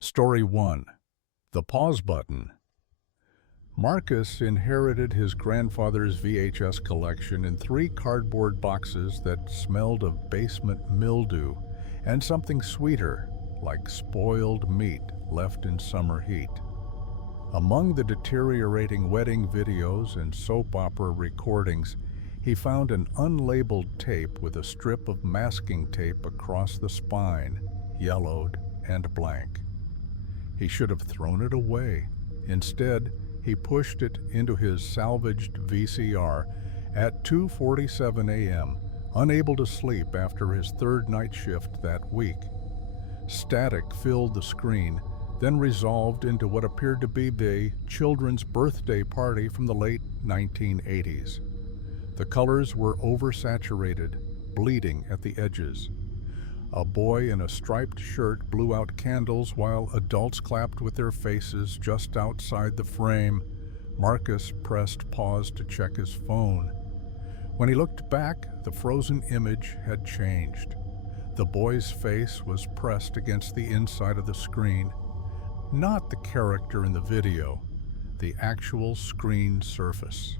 Story 1. The Pause Button. Marcus inherited his grandfather's VHS collection in 3 cardboard boxes that smelled of basement mildew and something sweeter, like spoiled meat left in summer heat. Among the deteriorating wedding videos and soap opera recordings, he found an unlabeled tape with a strip of masking tape across the spine, yellowed and blank. He should have thrown it away. Instead, he pushed it into his salvaged VCR at 2:47 a.m., unable to sleep after his 3rd night shift that week. Static filled the screen, then resolved into what appeared to be the children's birthday party from the late 1980s. The colors were oversaturated, bleeding at the edges. A boy in a striped shirt blew out candles while adults clapped with their faces just outside the frame. Marcus pressed pause to check his phone. When he looked back, the frozen image had changed. The boy's face was pressed against the inside of the screen. Not the character in the video, the actual screen surface.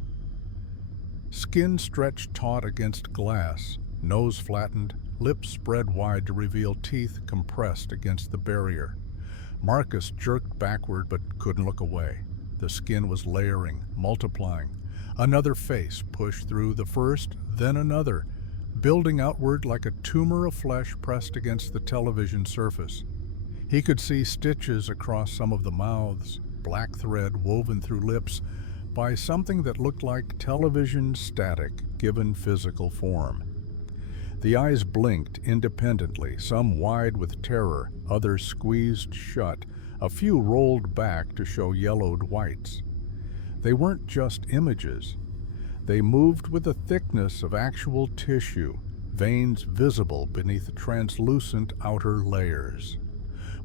Skin stretched taut against glass, nose flattened, lips spread wide to reveal teeth compressed against the barrier. Marcus jerked backward but couldn't look away. The skin was layering, multiplying. Another face pushed through the first, then another, building outward like a tumor of flesh pressed against the television surface. He could see stitches across some of the mouths, black thread woven through lips by something that looked like television static given physical form. The eyes blinked independently, some wide with terror, others squeezed shut, a few rolled back to show yellowed whites. They weren't just images. They moved with the thickness of actual tissue, veins visible beneath translucent outer layers.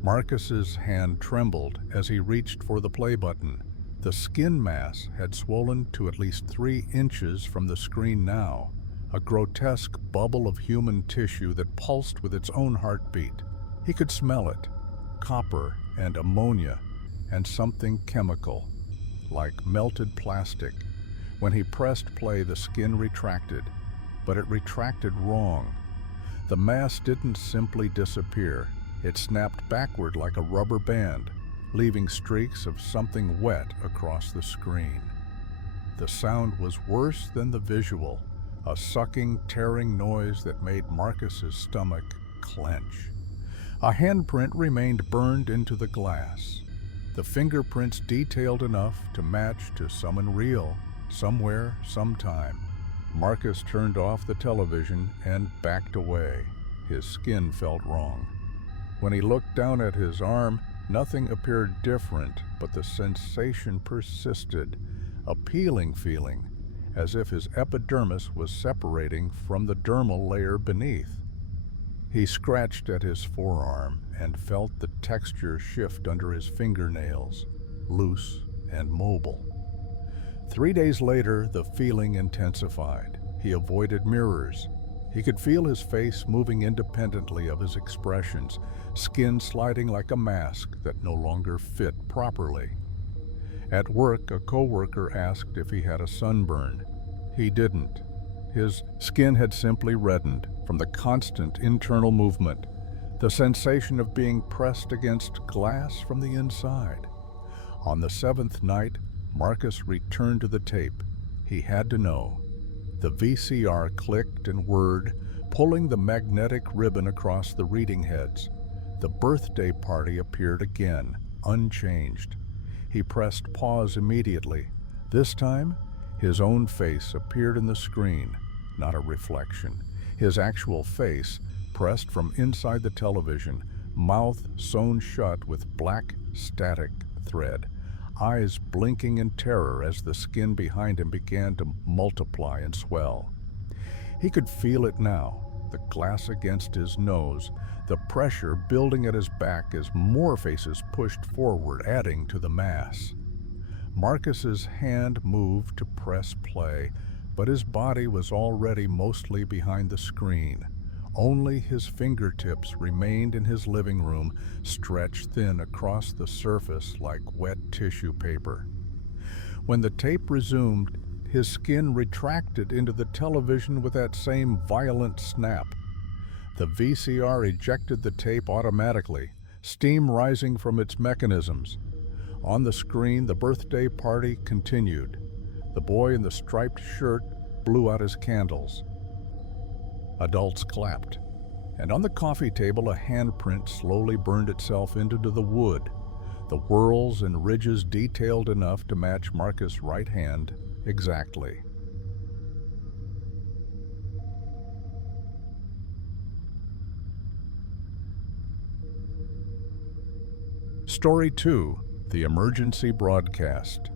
Marcus's hand trembled as he reached for the play button. The skin mass had swollen to at least 3 inches from the screen now, a grotesque bubble of human tissue that pulsed with its own heartbeat. He could smell it, copper and ammonia, and something chemical, like melted plastic. When he pressed play, the skin retracted, but it retracted wrong. The mass didn't simply disappear. It snapped backward like a rubber band, leaving streaks of something wet across the screen. The sound was worse than the visual, a sucking, tearing noise that made Marcus's stomach clench. A handprint remained burned into the glass, the fingerprints detailed enough to match to someone real, somewhere, sometime. Marcus turned off the television and backed away. His skin felt wrong. When he looked down at his arm, nothing appeared different, but the sensation persisted, a peeling feeling, as if his epidermis was separating from the dermal layer beneath. He scratched at his forearm and felt the texture shift under his fingernails, loose and mobile. 3 days later, the feeling intensified. He avoided mirrors. He could feel his face moving independently of his expressions, skin sliding like a mask that no longer fit properly. At work, a coworker asked if he had a sunburn. He didn't. His skin had simply reddened from the constant internal movement, the sensation of being pressed against glass from the inside. On the 7th night, Marcus returned to the tape. He had to know. The VCR clicked and whirred, pulling the magnetic ribbon across the reading heads. The birthday party appeared again, unchanged. He pressed pause immediately. This time, his own face appeared in the screen, not a reflection. His actual face, pressed from inside the television, mouth sewn shut with black, static thread, eyes blinking in terror as the skin behind him began to multiply and swell. He could feel it now, the glass against his nose, the pressure building at his back as more faces pushed forward, adding to the mass. Marcus's hand moved to press play, but his body was already mostly behind the screen. Only his fingertips remained in his living room, stretched thin across the surface like wet tissue paper. When the tape resumed, his skin retracted into the television with that same violent snap. The VCR ejected the tape automatically, steam rising from its mechanisms. On the screen, the birthday party continued. The boy in the striped shirt blew out his candles. Adults clapped, and on the coffee table a handprint slowly burned itself into the wood, the whorls and ridges detailed enough to match Marcus' right hand exactly. Story 2. The Emergency Broadcast.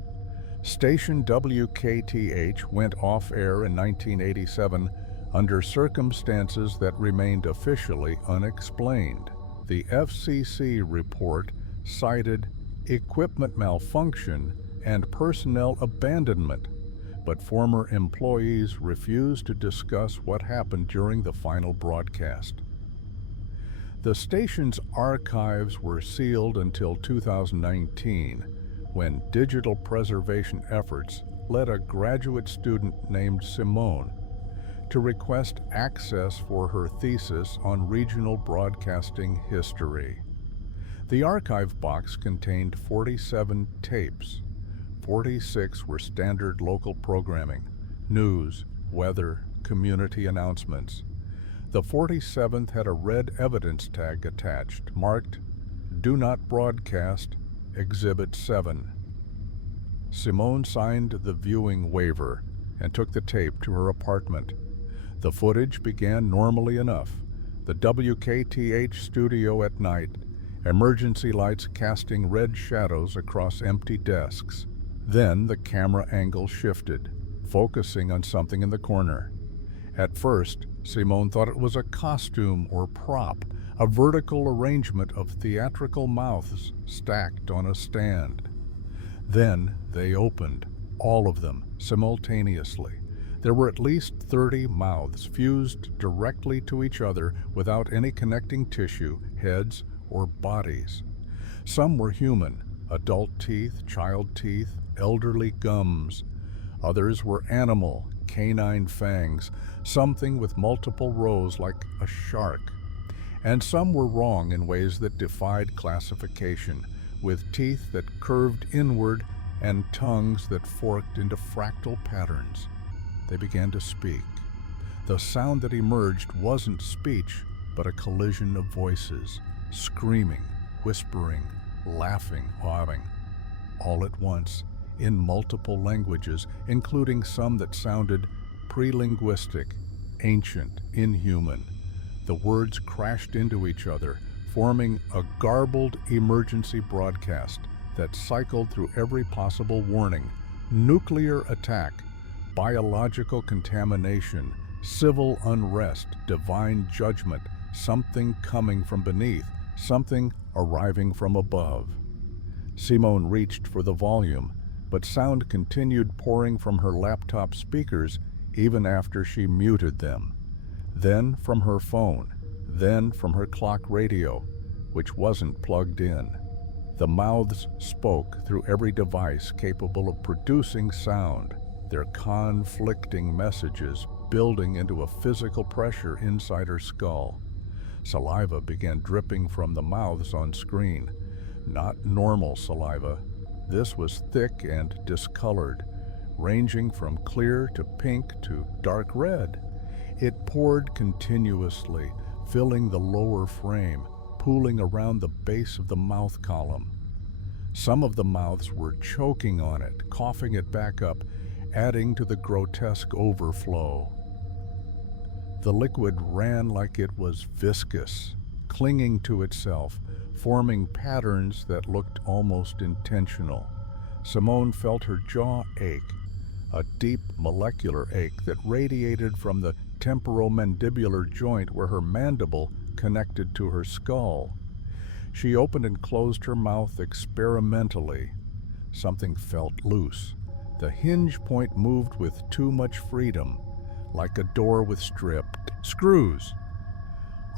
Station WKTH went off-air in 1987 under circumstances that remained officially unexplained. The FCC report cited equipment malfunction and personnel abandonment, but former employees refused to discuss what happened during the final broadcast. The station's archives were sealed until 2019, when digital preservation efforts led a graduate student named Simone to request access for her thesis on regional broadcasting history. The archive box contained 47 tapes. 46 were standard local programming, news, weather, community announcements. The 47th had a red evidence tag attached, marked, "Do not broadcast, Exhibit 7. Simone signed the viewing waiver and took the tape to her apartment. The footage began normally enough. The WKTH studio at night, emergency lights casting red shadows across empty desks. Then the camera angle shifted, focusing on something in the corner. At first, Simone thought it was a costume or prop, a vertical arrangement of theatrical mouths stacked on a stand. Then they opened, all of them, simultaneously. There were at least 30 mouths fused directly to each other without any connecting tissue, heads, or bodies. Some were human, adult teeth, child teeth, elderly gums. Others were animal, canine fangs, something with multiple rows like a shark. And some were wrong in ways that defied classification, with teeth that curved inward and tongues that forked into fractal patterns. They began to speak. The sound that emerged wasn't speech, but a collision of voices, screaming, whispering, laughing, whopping, all at once, in multiple languages, including some that sounded pre-linguistic, ancient, inhuman. The words crashed into each other, forming a garbled emergency broadcast that cycled through every possible warning: nuclear attack, biological contamination, civil unrest, divine judgment, something coming from beneath, something arriving from above. Simone reached for the volume, but sound continued pouring from her laptop speakers even after she muted them. Then from her phone, then from her clock radio, which wasn't plugged in. The mouths spoke through every device capable of producing sound, their conflicting messages building into a physical pressure inside her skull. Saliva began dripping from the mouths on screen. Not normal saliva. This was thick and discolored, ranging from clear to pink to dark red. It poured continuously, filling the lower frame, pooling around the base of the mouth column. Some of the mouths were choking on it, coughing it back up, adding to the grotesque overflow. The liquid ran like it was viscous, clinging to itself, forming patterns that looked almost intentional. Simone felt her jaw ache, a deep molecular ache that radiated from the temporomandibular joint where her mandible connected to her skull. She opened and closed her mouth experimentally. Something felt loose. The hinge point moved with too much freedom, like a door with stripped screws.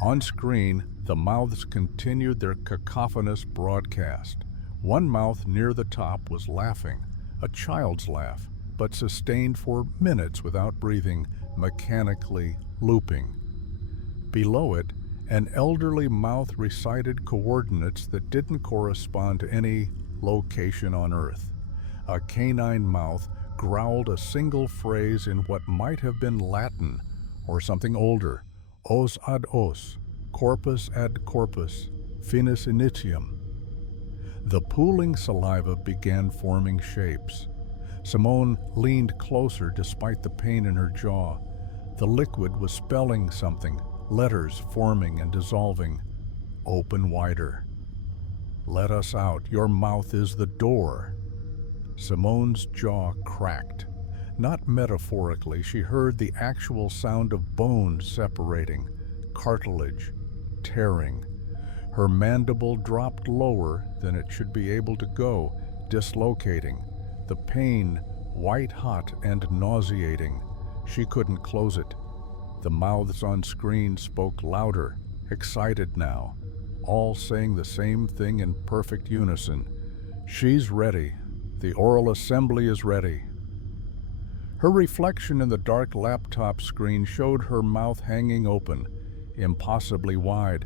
On screen, the mouths continued their cacophonous broadcast. One mouth near the top was laughing, a child's laugh, but sustained for minutes without breathing, mechanically looping. Below it, an elderly mouth recited coordinates that didn't correspond to any location on Earth. A canine mouth growled a single phrase in what might have been Latin or something older: os ad os, corpus ad corpus, finis initium. The pooling saliva began forming shapes. Simone leaned closer despite the pain in her jaw. The liquid was spelling something, letters forming and dissolving. Open wider. Let us out. Your mouth is the door. Simone's jaw cracked. Not metaphorically, she heard the actual sound of bones separating, cartilage tearing. Her mandible dropped lower than it should be able to go, dislocating. The pain, white hot and nauseating. She couldn't close it. The mouths on screen spoke louder, excited now, all saying the same thing in perfect unison. She's ready. The oral assembly is ready. Her reflection in the dark laptop screen showed her mouth hanging open, impossibly wide,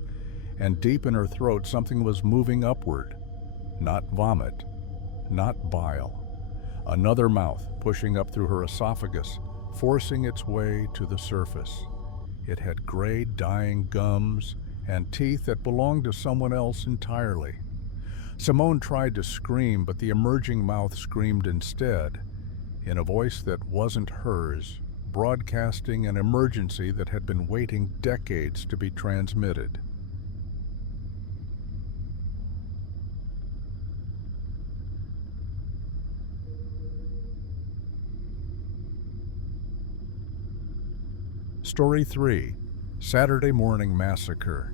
and deep in her throat something was moving upward. Not vomit, not bile. Another mouth pushing up through her esophagus, forcing its way to the surface. It had gray, dying gums and teeth that belonged to someone else entirely. Simone tried to scream, but the emerging mouth screamed instead, in a voice that wasn't hers, broadcasting an emergency that had been waiting decades to be transmitted. Story 3, Saturday Morning Massacre.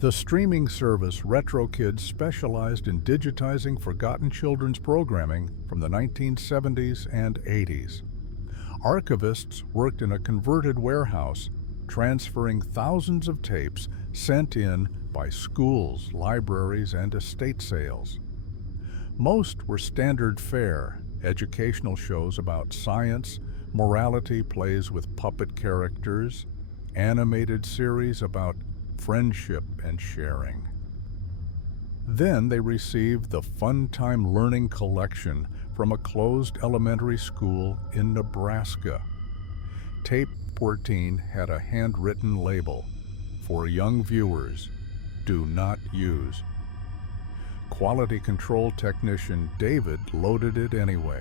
The streaming service Retro Kids specialized in digitizing forgotten children's programming from the 1970s and 80s. Archivists worked in a converted warehouse, transferring thousands of tapes sent in by schools, libraries, and estate sales. Most were standard fare, educational shows about science, morality plays with puppet characters, animated series about friendship and sharing. Then they received the Fun Time Learning Collection from a closed elementary school in Nebraska. Tape 14 had a handwritten label, "For young viewers, do not use." Quality control technician David loaded it anyway.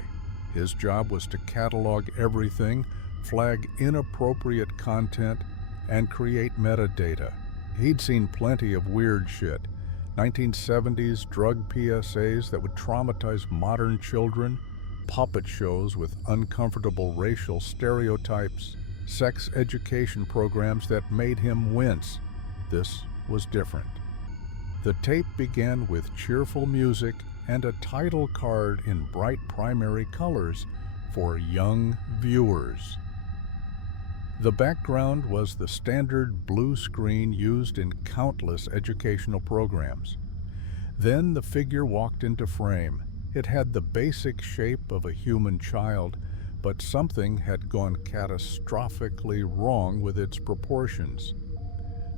His job was to catalog everything, flag inappropriate content, and create metadata. He'd seen plenty of weird shit. 1970s drug PSAs that would traumatize modern children, puppet shows with uncomfortable racial stereotypes, sex education programs that made him wince. This was different. The tape began with cheerful music and a title card in bright primary colors for young viewers. The background was the standard blue screen used in countless educational programs. Then the figure walked into frame. It had the basic shape of a human child, but something had gone catastrophically wrong with its proportions.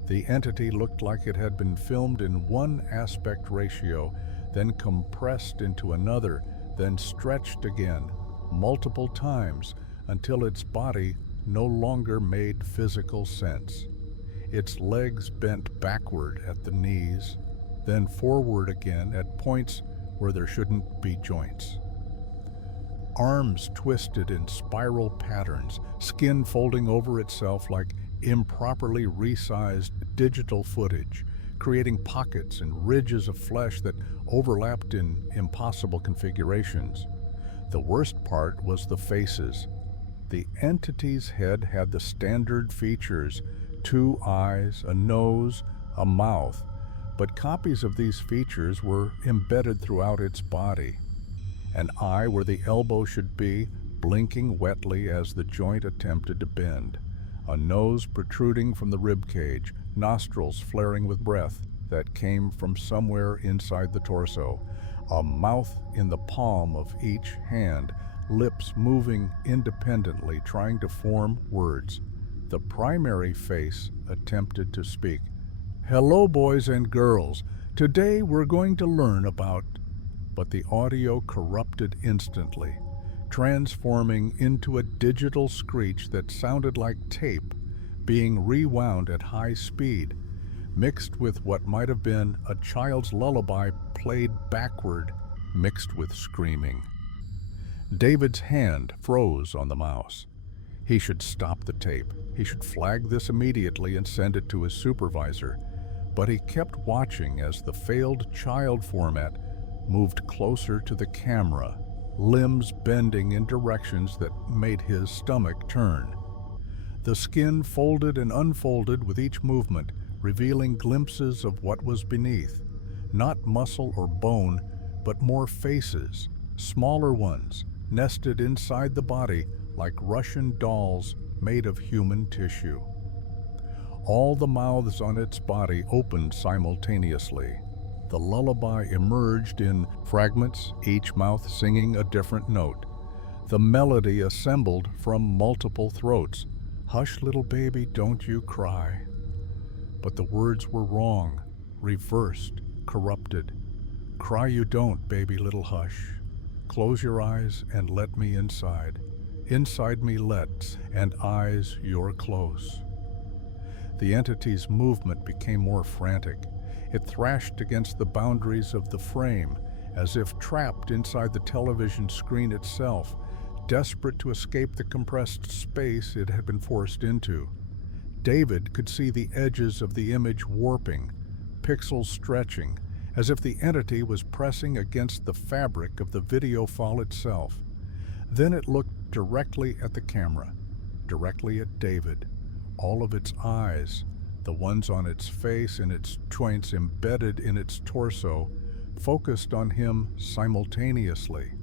The entity looked like it had been filmed in one aspect ratio, then compressed into another, then stretched again, multiple times, until its body no longer made physical sense. Its legs bent backward at the knees, then forward again at points where there shouldn't be joints. Arms twisted in spiral patterns, skin folding over itself like improperly resized digital footage, creating pockets and ridges of flesh that overlapped in impossible configurations. The worst part was the faces. The entity's head had the standard features: 2 eyes, a nose, a mouth, but copies of these features were embedded throughout its body. An eye where the elbow should be, blinking wetly as the joint attempted to bend. A nose protruding from the rib cage, nostrils flaring with breath that came from somewhere inside the torso, a mouth in the palm of each hand, lips moving independently, trying to form words. The primary face attempted to speak. "Hello, boys and girls. Today we're going to learn about..." But the audio corrupted instantly, transforming into a digital screech that sounded like tape being rewound at high speed, mixed with what might have been a child's lullaby played backward, mixed with screaming. David's hand froze on the mouse. He should stop the tape. He should flag this immediately and send it to his supervisor. But he kept watching as the failed child format moved closer to the camera, limbs bending in directions that made his stomach turn. The skin folded and unfolded with each movement, revealing glimpses of what was beneath. Not muscle or bone, but more faces, smaller ones, nested inside the body like Russian dolls made of human tissue. All the mouths on its body opened simultaneously. The lullaby emerged in fragments, each mouth singing a different note. The melody assembled from multiple throats. "Hush, little baby, don't you cry." But the words were wrong, reversed, corrupted. "Cry you don't, baby, little hush. Close your eyes and let me inside. Inside me let's, and eyes you're close." The entity's movement became more frantic. It thrashed against the boundaries of the frame, as if trapped inside the television screen itself, desperate to escape the compressed space it had been forced into. David could see the edges of the image warping, pixels stretching, as if the entity was pressing against the fabric of the video file itself. Then it looked directly at the camera, directly at David. All of its eyes, the ones on its face and its joints embedded in its torso, focused on him simultaneously.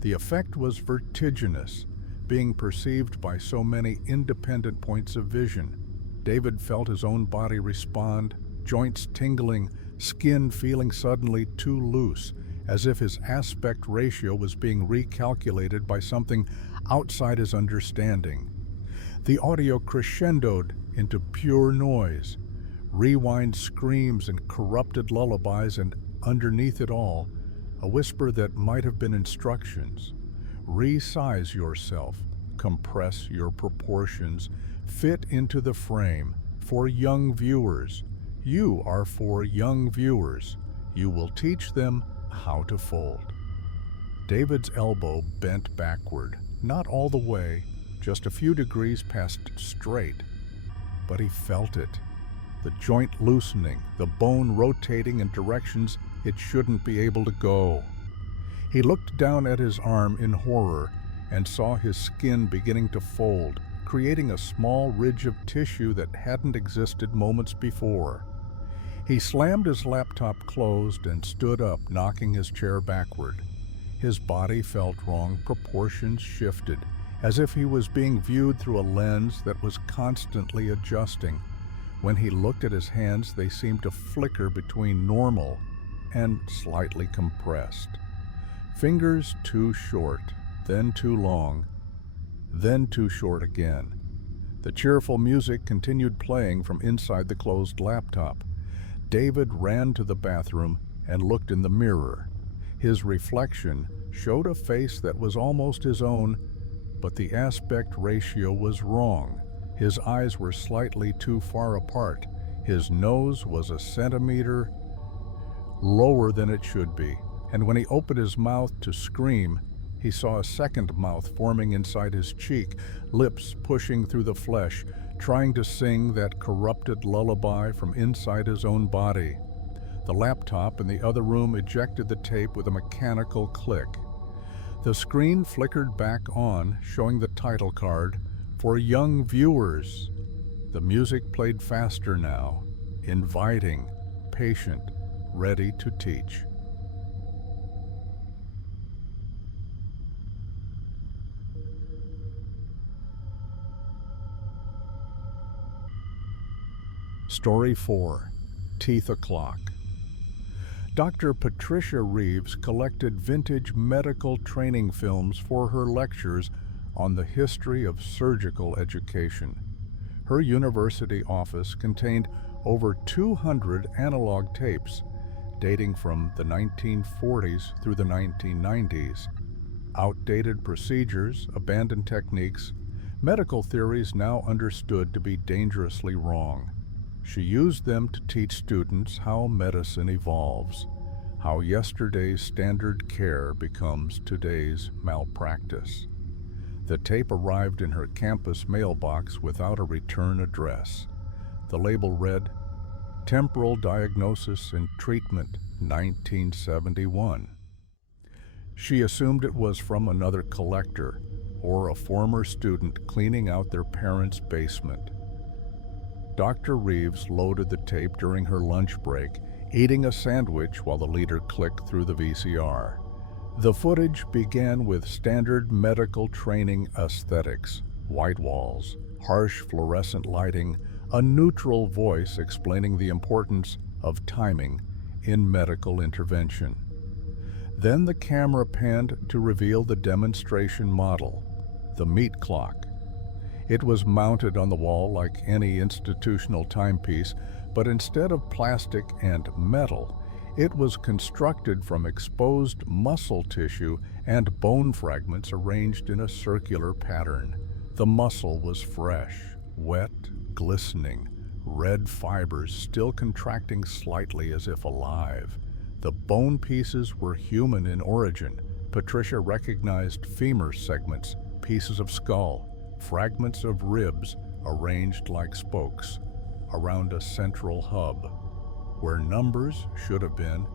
The effect was vertiginous, being perceived by so many independent points of vision. David felt his own body respond, joints tingling, skin feeling suddenly too loose, as if his aspect ratio was being recalculated by something outside his understanding. The audio crescendoed into pure noise, rewind screams and corrupted lullabies, and underneath it all, a whisper that might have been instructions. Resize yourself, compress your proportions, fit into the frame, for young viewers. You are for young viewers. You will teach them how to fold. David's elbow bent backward, not all the way, just a few degrees past straight. But he felt it. The joint loosening, the bone rotating in directions it shouldn't be able to go. He looked down at his arm in horror and saw his skin beginning to fold, creating a small ridge of tissue that hadn't existed moments before. He slammed his laptop closed and stood up, knocking his chair backward. His body felt wrong, proportions shifted, as if he was being viewed through a lens that was constantly adjusting. When he looked at his hands, they seemed to flicker between normal and slightly compressed. Fingers too short, then too long, then too short again. The cheerful music continued playing from inside the closed laptop. David ran to the bathroom and looked in the mirror. His reflection showed a face that was almost his own, but the aspect ratio was wrong. His eyes were slightly too far apart. His nose was a centimeter lower than it should be, and when he opened his mouth to scream, he saw a second mouth forming inside his cheek, lips pushing through the flesh, trying to sing that corrupted lullaby from inside his own body. The laptop in the other room ejected the tape with a mechanical click. The screen flickered back on, showing the title card, "For Young Viewers." The music played faster now, inviting, patient, ready to teach. Story 4. Teeth O'Clock. Dr. Patricia Reeves collected vintage medical training films for her lectures on the history of surgical education. Her university office contained over 200 analog tapes dating from the 1940s through the 1990s. Outdated procedures, abandoned techniques, medical theories now understood to be dangerously wrong. She used them to teach students how medicine evolves, how yesterday's standard care becomes today's malpractice. The tape arrived in her campus mailbox without a return address. The label read, Temporal Diagnosis and Treatment, 1971. She assumed it was from another collector or a former student cleaning out their parents' basement. Dr. Reeves loaded the tape during her lunch break, eating a sandwich while the leader clicked through the VCR. The footage began with standard medical training aesthetics: white walls, harsh fluorescent lighting, a neutral voice explaining the importance of timing in medical intervention. Then the camera panned to reveal the demonstration model, the meat clock. It was mounted on the wall like any institutional timepiece, but instead of plastic and metal, it was constructed from exposed muscle tissue and bone fragments arranged in a circular pattern. The muscle was fresh, wet, glistening, red fibers still contracting slightly as if alive. The bone pieces were human in origin. Patricia recognized femur segments, pieces of skull, fragments of ribs arranged like spokes around a central hub. Where numbers should have been,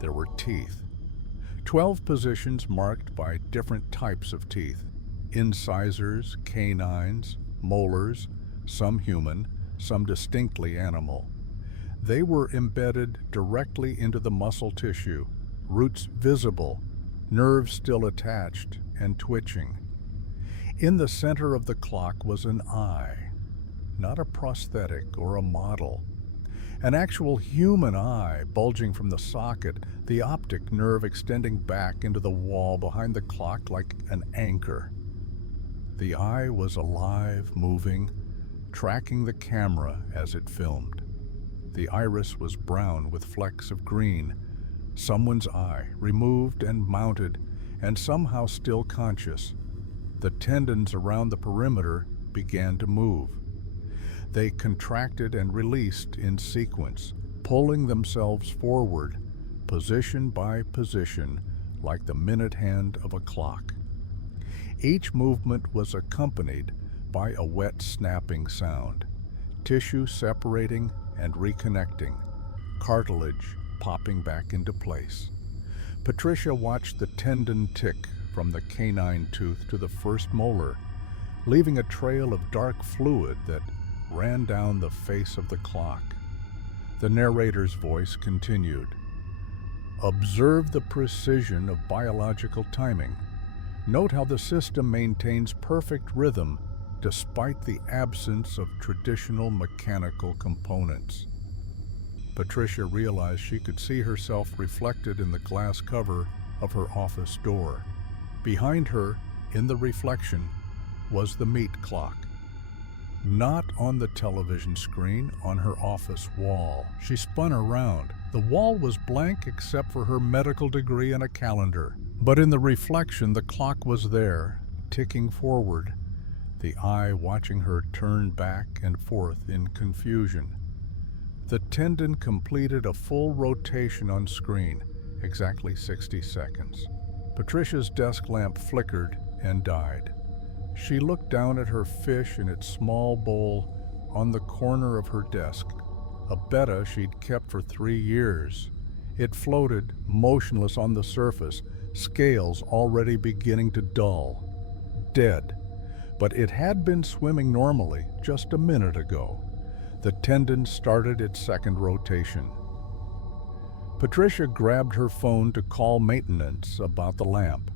there were teeth. 12 positions marked by different types of teeth: incisors, canines, molars, some human, some distinctly animal. They were embedded directly into the muscle tissue, roots visible, nerves still attached and twitching. In the center of the clock was an eye, not a prosthetic or a model. An actual human eye bulging from the socket, the optic nerve extending back into the wall behind the clock like an anchor. The eye was alive, moving, tracking the camera as it filmed. The iris was brown with flecks of green. Someone's eye, removed and mounted, and somehow still conscious. The tendons around the perimeter began to move. They contracted and released in sequence, pulling themselves forward, position by position, like the minute hand of a clock. Each movement was accompanied by a wet snapping sound, tissue separating and reconnecting, cartilage popping back into place. Patricia watched the tendon tick from the canine tooth to the first molar, leaving a trail of dark fluid that ran down the face of the clock. The narrator's voice continued. Observe the precision of biological timing. Note how the system maintains perfect rhythm despite the absence of traditional mechanical components. Patricia realized she could see herself reflected in the glass cover of her office door. Behind her, in the reflection, was the meat clock. Not on the television screen, on her office wall. She spun around. The wall was blank except for her medical degree and a calendar. But in the reflection, the clock was there, ticking forward, the eye watching her turn back and forth in confusion. The tendon completed a full rotation on screen, exactly 60 seconds. Patricia's desk lamp flickered and died. She looked down at her fish in its small bowl on the corner of her desk, a betta she'd kept for 3 years. It floated, motionless on the surface, scales already beginning to dull. Dead. But it had been swimming normally just a minute ago. The tendon started its second rotation. Patricia grabbed her phone to call maintenance about the lamp.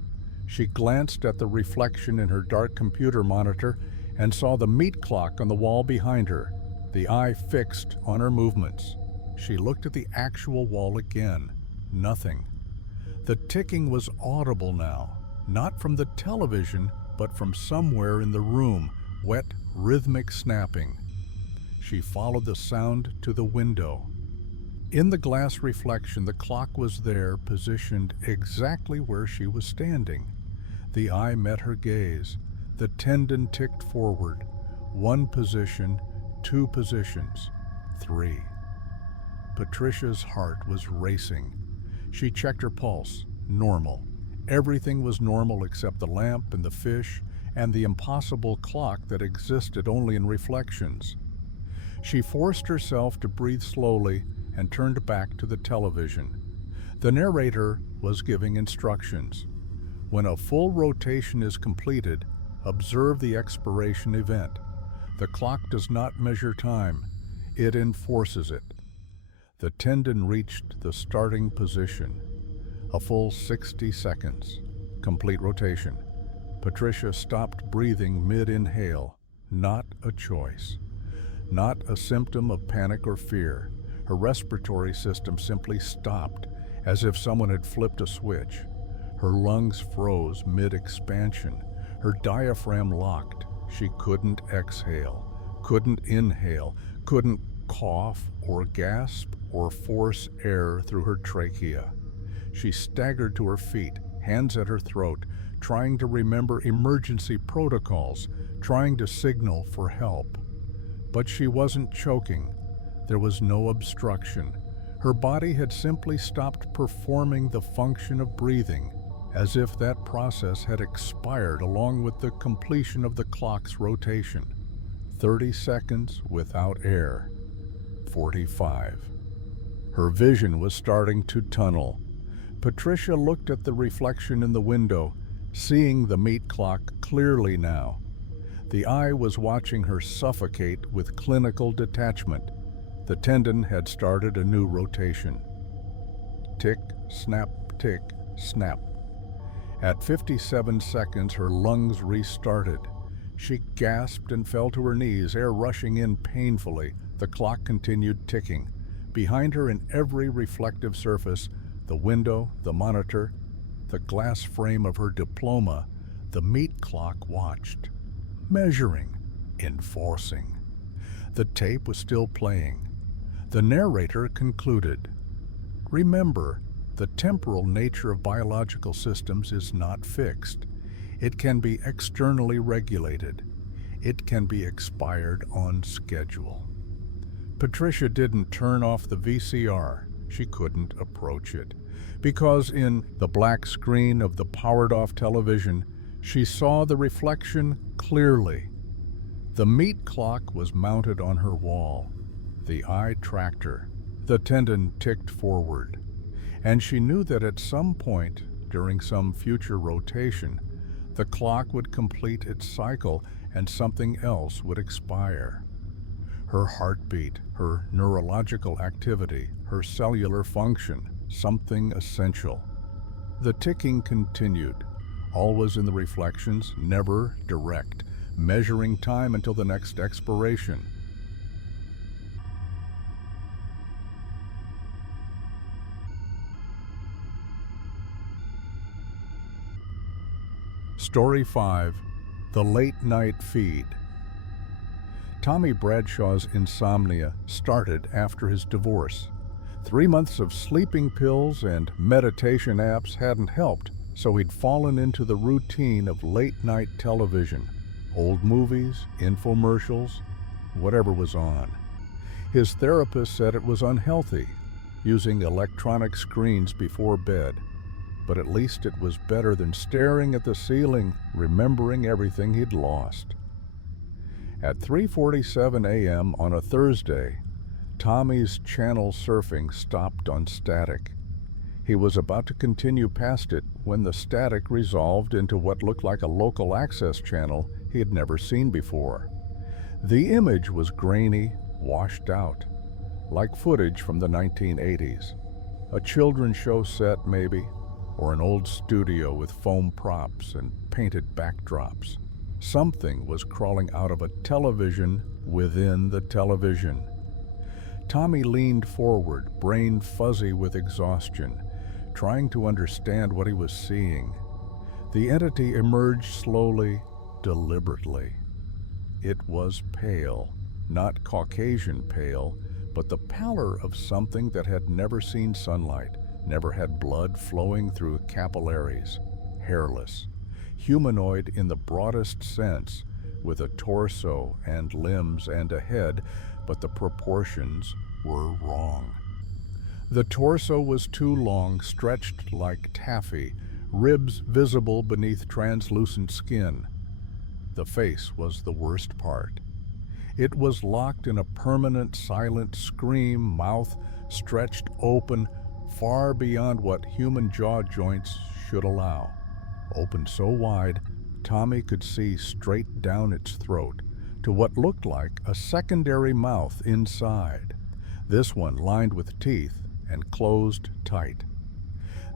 She glanced at the reflection in her dark computer monitor and saw the meat clock on the wall behind her, the eye fixed on her movements. She looked at the actual wall again. Nothing. The ticking was audible now, not from the television, but from somewhere in the room, wet, rhythmic snapping. She followed the sound to the window. In the glass reflection, the clock was there, positioned exactly where she was standing. The eye met her gaze. The tendon ticked forward. 1 position, 2 positions, 3. Patricia's heart was racing. She checked her pulse. Normal. Everything was normal except the lamp and the fish and the impossible clock that existed only in reflections. She forced herself to breathe slowly and turned back to the television. The narrator was giving instructions. When a full rotation is completed, observe the expiration event. The clock does not measure time, it enforces it. The tendon reached the starting position. A full 60 seconds. Complete rotation. Patricia stopped breathing mid-inhale. Not a choice. Not a symptom of panic or fear. Her respiratory system simply stopped, as if someone had flipped a switch. Her lungs froze mid-expansion. Her diaphragm locked. She couldn't exhale, couldn't inhale, couldn't cough or gasp or force air through her trachea. She staggered to her feet, hands at her throat, trying to remember emergency protocols, trying to signal for help. But she wasn't choking. There was no obstruction. Her body had simply stopped performing the function of breathing, as if that process had expired along with the completion of the clock's rotation. 30 seconds without air. 45. Her vision was starting to tunnel. Patricia looked at the reflection in the window, seeing the meat clock clearly now. The eye was watching her suffocate with clinical detachment. The tendon had started a new rotation. Tick, snap, tick, snap. At 57 seconds, her lungs restarted. She gasped and fell to her knees, air rushing in painfully. The clock continued ticking. Behind her, in every reflective surface, the window, the monitor, the glass frame of her diploma, the meat clock watched, measuring, enforcing. The tape was still playing. The narrator concluded, "Remember, the temporal nature of biological systems is not fixed. It can be externally regulated. It can be expired on schedule." Patricia didn't turn off the VCR. She couldn't approach it, because in the black screen of the powered-off television, she saw the reflection clearly. The meat clock was mounted on her wall. The eye tracked her. The tendon ticked forward. And she knew that at some point, during some future rotation, the clock would complete its cycle and something else would expire. Her heartbeat, her neurological activity, her cellular function, something essential. The ticking continued, always in the reflections, never direct, measuring time until the next expiration. Story 5. The Late Night Feed. Tommy Bradshaw's insomnia started after his divorce. 3 months of sleeping pills and meditation apps hadn't helped, so he'd fallen into the routine of late-night television. Old movies, infomercials, whatever was on. His therapist said it was unhealthy, using electronic screens before bed. But at least it was better than staring at the ceiling, remembering everything he'd lost. At 3:47 a.m. on a Thursday, Tommy's channel surfing stopped on static. He was about to continue past it when the static resolved into what looked like a local access channel he had never seen before. The image was grainy, washed out, like footage from the 1980s. A children's show set, maybe, or an old studio with foam props and painted backdrops. Something was crawling out of a television within the television. Tommy leaned forward, brain fuzzy with exhaustion, trying to understand what he was seeing. The entity emerged slowly, deliberately. It was pale, not Caucasian pale, but the pallor of something that had never seen sunlight, never had blood flowing through capillaries, hairless, humanoid in the broadest sense, with a torso and limbs and a head, but the proportions were wrong. The torso was too long, stretched like taffy, ribs visible beneath translucent skin. The face was the worst part. It was locked in a permanent silent scream, mouth stretched open, far beyond what human jaw joints should allow. Opened so wide, Tommy could see straight down its throat, to what looked like a secondary mouth inside, this one lined with teeth and closed tight.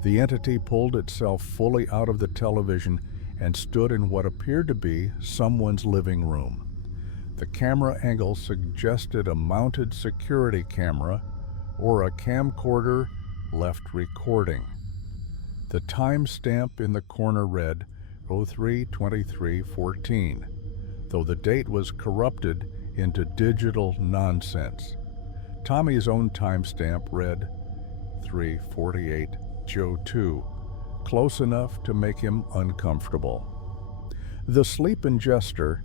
The entity pulled itself fully out of the television and stood in what appeared to be someone's living room. The camera angle suggested a mounted security camera or a camcorder left recording. The timestamp in the corner read 03/23/14, though the date was corrupted into digital nonsense. Tommy's own timestamp read 3:48/02, close enough to make him uncomfortable. The sleep ingester,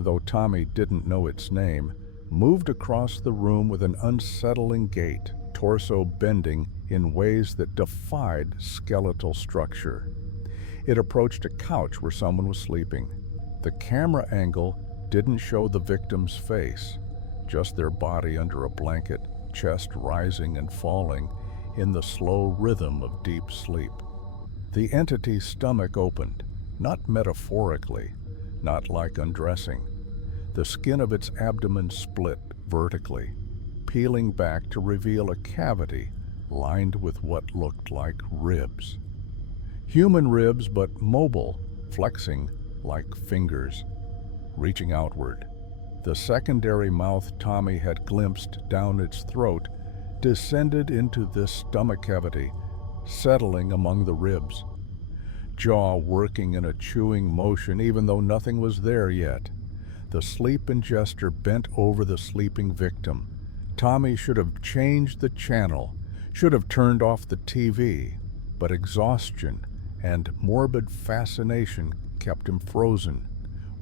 though Tommy didn't know its name, moved across the room with an unsettling gait, torso bending in ways that defied skeletal structure. It approached a couch where someone was sleeping. The camera angle didn't show the victim's face, just their body under a blanket, chest rising and falling in the slow rhythm of deep sleep. The entity's stomach opened, not metaphorically, not like undressing. The skin of its abdomen split vertically, peeling back to reveal a cavity lined with what looked like ribs. Human ribs, but mobile, flexing like fingers, reaching outward. The secondary mouth Tommy had glimpsed down its throat descended into this stomach cavity, settling among the ribs. Jaw working in a chewing motion even though nothing was there yet. The sleep ingester bent over the sleeping victim. Tommy should have changed the channel, should have turned off the TV, but exhaustion and morbid fascination kept him frozen,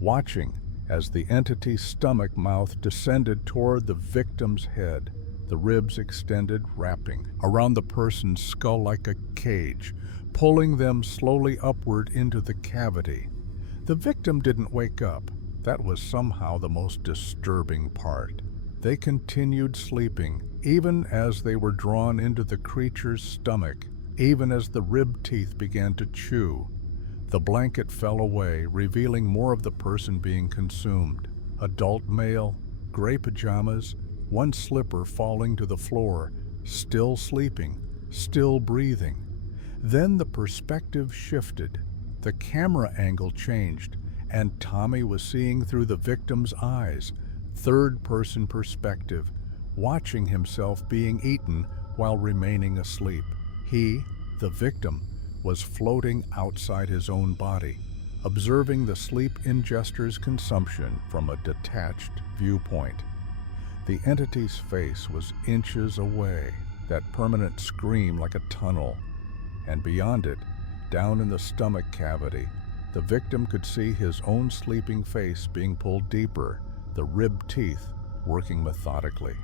watching as the entity's stomach mouth descended toward the victim's head, the ribs extended, wrapping around the person's skull like a cage, pulling them slowly upward into the cavity. The victim didn't wake up. That was somehow the most disturbing part. They continued sleeping, even as they were drawn into the creature's stomach, even as the rib teeth began to chew. The blanket fell away, revealing more of the person being consumed. Adult male, gray pajamas, one slipper falling to the floor, still sleeping, still breathing. Then the perspective shifted. The camera angle changed, and Tommy was seeing through the victim's eyes, third-person perspective, watching himself being eaten while remaining asleep. He, the victim, was floating outside his own body, observing the sleep ingester's consumption from a detached viewpoint. The entity's face was inches away, that permanent scream like a tunnel, and beyond it, down in the stomach cavity, the victim could see his own sleeping face being pulled deeper, the rib teeth working methodically.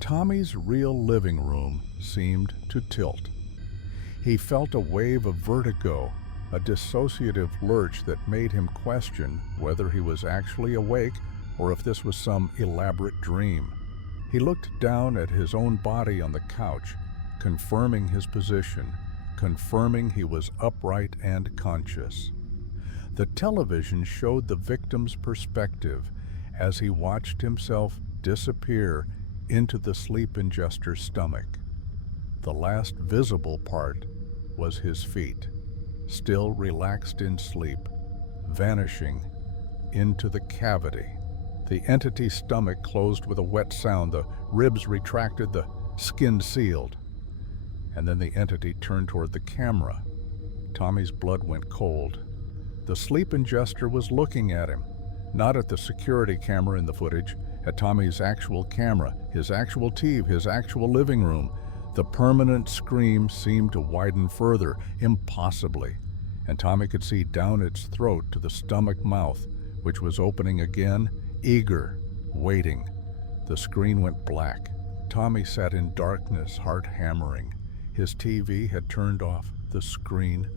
Tommy's real living room seemed to tilt. He felt a wave of vertigo, a dissociative lurch that made him question whether he was actually awake or if this was some elaborate dream. He looked down at his own body on the couch, confirming his position, confirming he was upright and conscious. The television showed the victim's perspective as he watched himself disappear into the sleep ingester's stomach. The last visible part was his feet, still relaxed in sleep, vanishing into the cavity. The entity's stomach closed with a wet sound, the ribs retracted, the skin sealed. And then the entity turned toward the camera. Tommy's blood went cold. The sleep ingester was looking at him, not at the security camera in the footage, at Tommy's actual camera, his actual TV, his actual living room. The permanent scream seemed to widen further, impossibly, and Tommy could see down its throat to the stomach mouth, which was opening again, eager, waiting. The screen went black. Tommy sat in darkness, heart hammering. His TV had turned off, the screen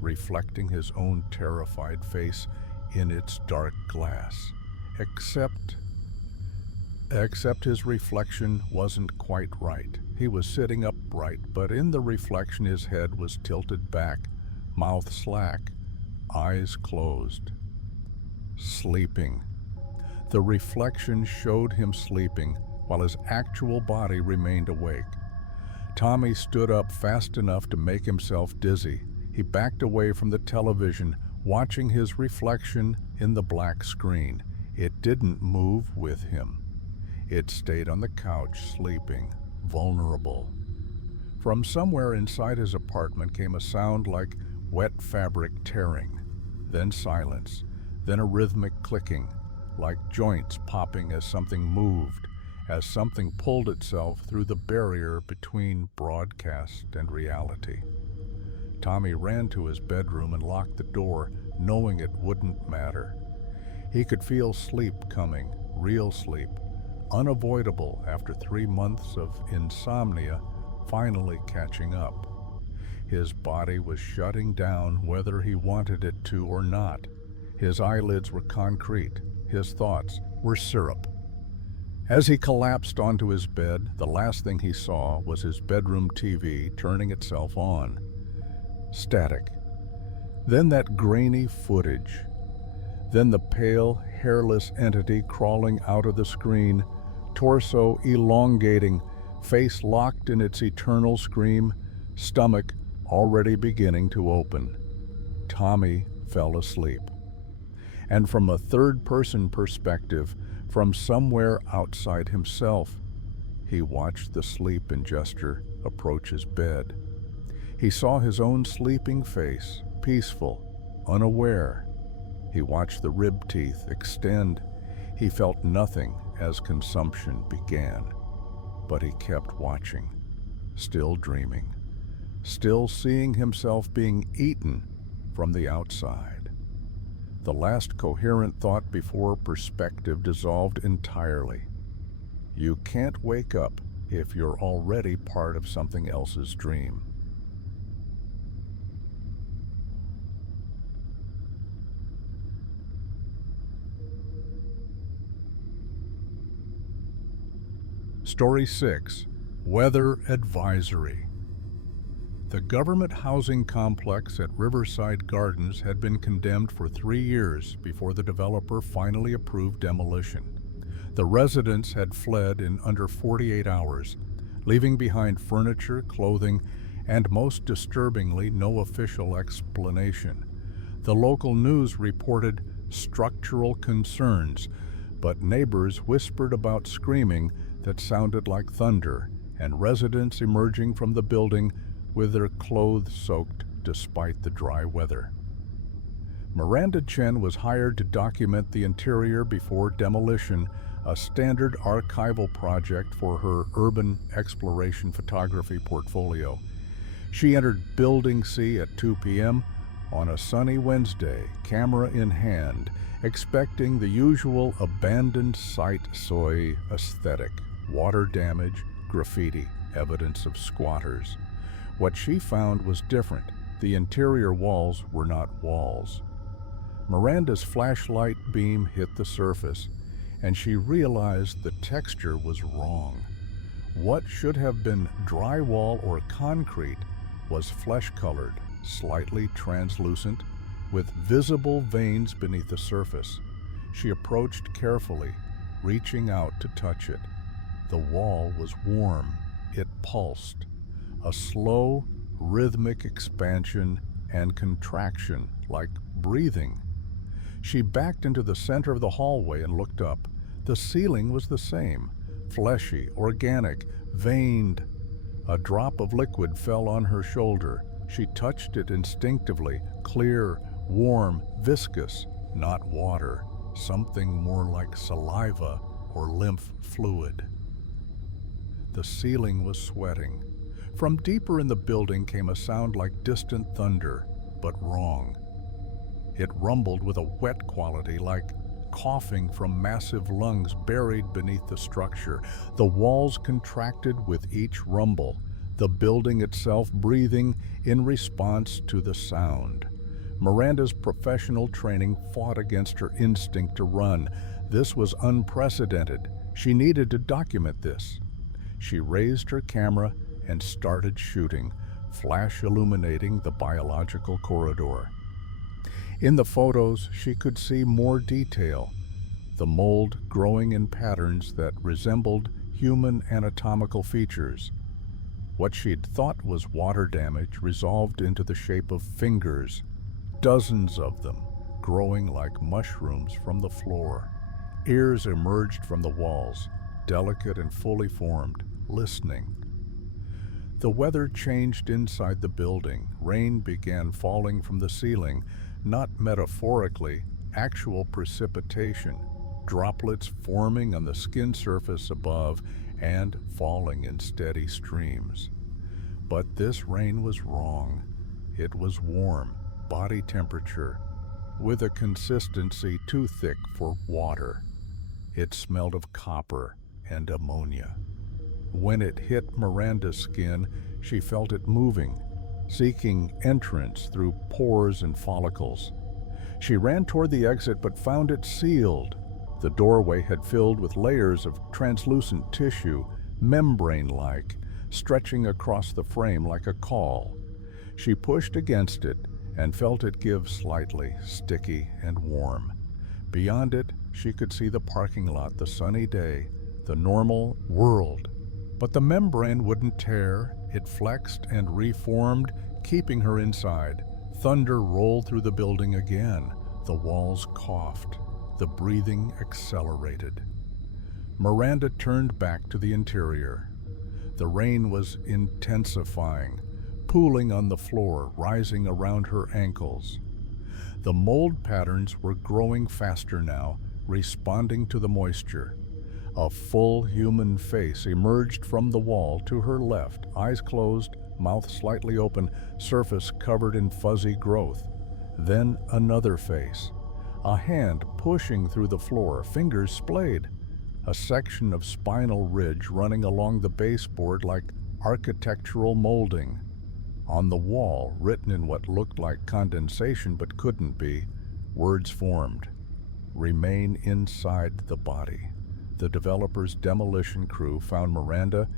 reflecting his own terrified face in its dark glass. Except his reflection wasn't quite right. He was sitting upright, but in the reflection his head was tilted back, mouth slack, eyes closed. Sleeping. The reflection showed him sleeping, while his actual body remained awake. Tommy stood up fast enough to make himself dizzy. He backed away from the television, watching his reflection in the black screen. It didn't move with him. It stayed on the couch, sleeping, vulnerable. From somewhere inside his apartment came a sound like wet fabric tearing, then silence, then a rhythmic clicking, like joints popping as something moved, as something pulled itself through the barrier between broadcast and reality. Tommy ran to his bedroom and locked the door, knowing it wouldn't matter. He could feel sleep coming, real sleep, unavoidable after 3 months of insomnia finally catching up. His body was shutting down whether he wanted it to or not. His eyelids were concrete. His thoughts were syrup. As he collapsed onto his bed, the last thing he saw was his bedroom TV turning itself on. Static. Then that grainy footage. Then the pale, hairless entity crawling out of the screen, torso elongating, face locked in its eternal scream, stomach already beginning to open. Tommy fell asleep. And from a third-person perspective, from somewhere outside himself, he watched the sleep ingester approach his bed. He saw his own sleeping face, peaceful, unaware. He watched the rib teeth extend. He felt nothing as consumption began. But he kept watching, still dreaming, still seeing himself being eaten from the outside. The last coherent thought before perspective dissolved entirely. You can't wake up if you're already part of something else's dream. Story 6. Weather Advisory. The government housing complex at Riverside Gardens had been condemned for 3 years before the developer finally approved demolition. The residents had fled in under 48 hours, leaving behind furniture, clothing, and most disturbingly, no official explanation. The local news reported structural concerns, but neighbors whispered about screaming that sounded like thunder, and residents emerging from the building with their clothes soaked despite the dry weather. Miranda Chen was hired to document the interior before demolition, a standard archival project for her urban exploration photography portfolio. She entered Building C at 2 p.m. on a sunny Wednesday, camera in hand, expecting the usual abandoned site soy aesthetic: water damage, graffiti, evidence of squatters. What she found was different. The interior walls were not walls. Miranda's flashlight beam hit the surface, and she realized the texture was wrong. What should have been drywall or concrete was flesh-colored, slightly translucent, with visible veins beneath the surface. She approached carefully, reaching out to touch it. The wall was warm. It pulsed. A slow, rhythmic expansion and contraction, like breathing. She backed into the center of the hallway and looked up. The ceiling was the same, fleshy, organic, veined. A drop of liquid fell on her shoulder. She touched it instinctively, clear, warm, viscous, not water, something more like saliva or lymph fluid. The ceiling was sweating. From deeper in the building came a sound like distant thunder, but wrong. It rumbled with a wet quality, like coughing from massive lungs buried beneath the structure. The walls contracted with each rumble, the building itself breathing in response to the sound. Miranda's professional training fought against her instinct to run. This was unprecedented. She needed to document this. She raised her camera and started shooting, flash illuminating the biological corridor. In the photos, she could see more detail, the mold growing in patterns that resembled human anatomical features. What she'd thought was water damage resolved into the shape of fingers, dozens of them, growing like mushrooms from the floor. Ears emerged from the walls, delicate and fully formed, listening. The weather changed inside the building. Rain began falling from the ceiling, not metaphorically, actual precipitation, droplets forming on the skin surface above and falling in steady streams. But this rain was wrong. It was warm, body temperature, with a consistency too thick for water. It smelled of copper and ammonia. When it hit Miranda's skin, she felt it moving, seeking entrance through pores and follicles. She ran toward the exit but found it sealed. The doorway had filled with layers of translucent tissue, membrane-like, stretching across the frame like a caul. She pushed against it and felt it give slightly, sticky and warm. Beyond it, she could see the parking lot, the sunny day, the normal world. But the membrane wouldn't tear. It flexed and reformed, keeping her inside. Thunder rolled through the building again. The walls coughed. The breathing accelerated. Miranda turned back to the interior. The rain was intensifying, pooling on the floor, rising around her ankles. The mold patterns were growing faster now, responding to the moisture. A full human face emerged from the wall to her left, eyes closed, mouth slightly open, surface covered in fuzzy growth. Then another face, a hand pushing through the floor, fingers splayed, a section of spinal ridge running along the baseboard like architectural molding. On the wall, written in what looked like condensation but couldn't be, words formed: "Remain inside the body." The developer's demolition crew found Miranda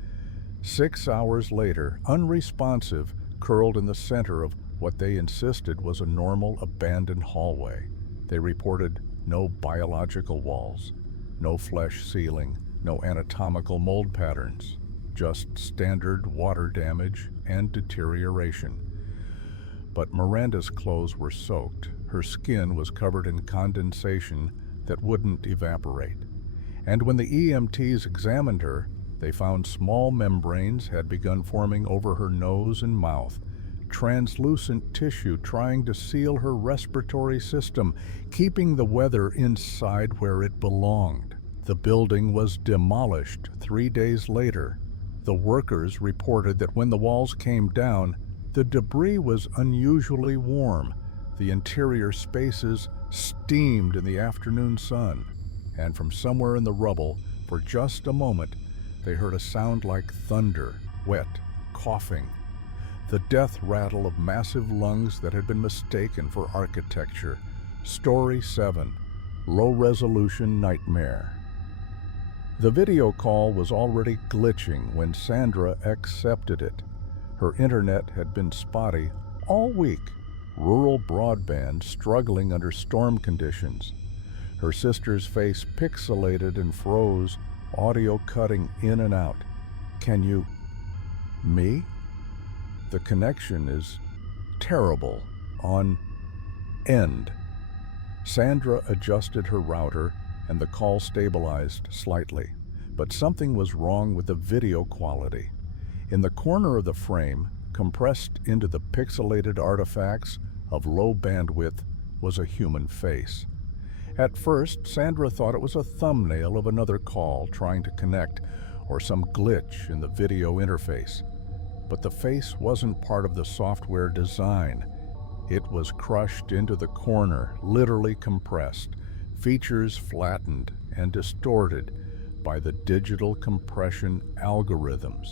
6 hours later, unresponsive, curled in the center of what they insisted was a normal abandoned hallway. They reported no biological walls, no flesh ceiling, no anatomical mold patterns, just standard water damage and deterioration. But Miranda's clothes were soaked. Her skin was covered in condensation that wouldn't evaporate. And when the EMTs examined her, they found small membranes had begun forming over her nose and mouth, translucent tissue trying to seal her respiratory system, keeping the weather inside where it belonged. The building was demolished 3 days later. The workers reported that when the walls came down, the debris was unusually warm. The interior spaces steamed in the afternoon sun. And from somewhere in the rubble, for just a moment, they heard a sound like thunder, wet, coughing. The death rattle of massive lungs that had been mistaken for architecture. Story 7, Low-Resolution Nightmare. The video call was already glitching when Sandra accepted it. Her internet had been spotty all week, rural broadband struggling under storm conditions. Her sister's face pixelated and froze, audio cutting in and out. "Can you... me? The connection is terrible. On end." Sandra adjusted her router and the call stabilized slightly, but something was wrong with the video quality. In the corner of the frame, compressed into the pixelated artifacts of low bandwidth, was a human face. At first, Sandra thought it was a thumbnail of another call trying to connect, or some glitch in the video interface. But the face wasn't part of the software design. It was crushed into the corner, literally compressed, features flattened and distorted by the digital compression algorithms.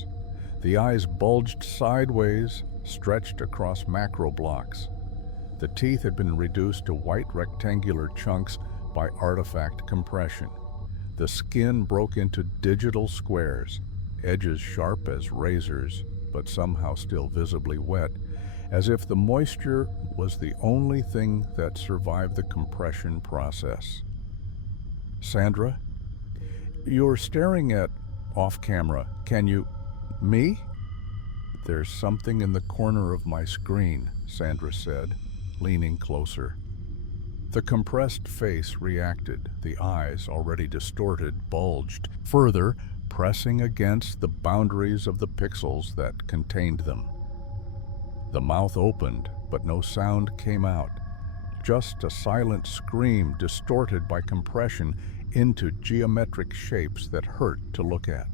The eyes bulged sideways, stretched across macro blocks. The teeth had been reduced to white rectangular chunks by artifact compression. The skin broke into digital squares, edges sharp as razors, but somehow still visibly wet, as if the moisture was the only thing that survived the compression process. Sandra, you're staring at off camera. Can you... Me? There's something in the corner of my screen, Sandra said, leaning closer. The compressed face reacted. The eyes, already distorted, bulged, further pressing against the boundaries of the pixels that contained them. The mouth opened, but no sound came out. Just a silent scream distorted by compression into geometric shapes that hurt to look at.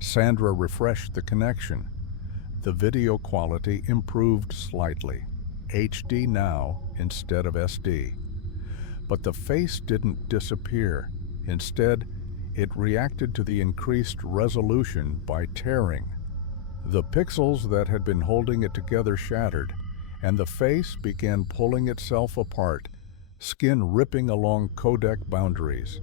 Sandra refreshed the connection. The video quality improved slightly, HD now instead of SD. But the face didn't disappear. Instead, it reacted to the increased resolution by tearing. The pixels that had been holding it together shattered, and the face began pulling itself apart, skin ripping along codec boundaries.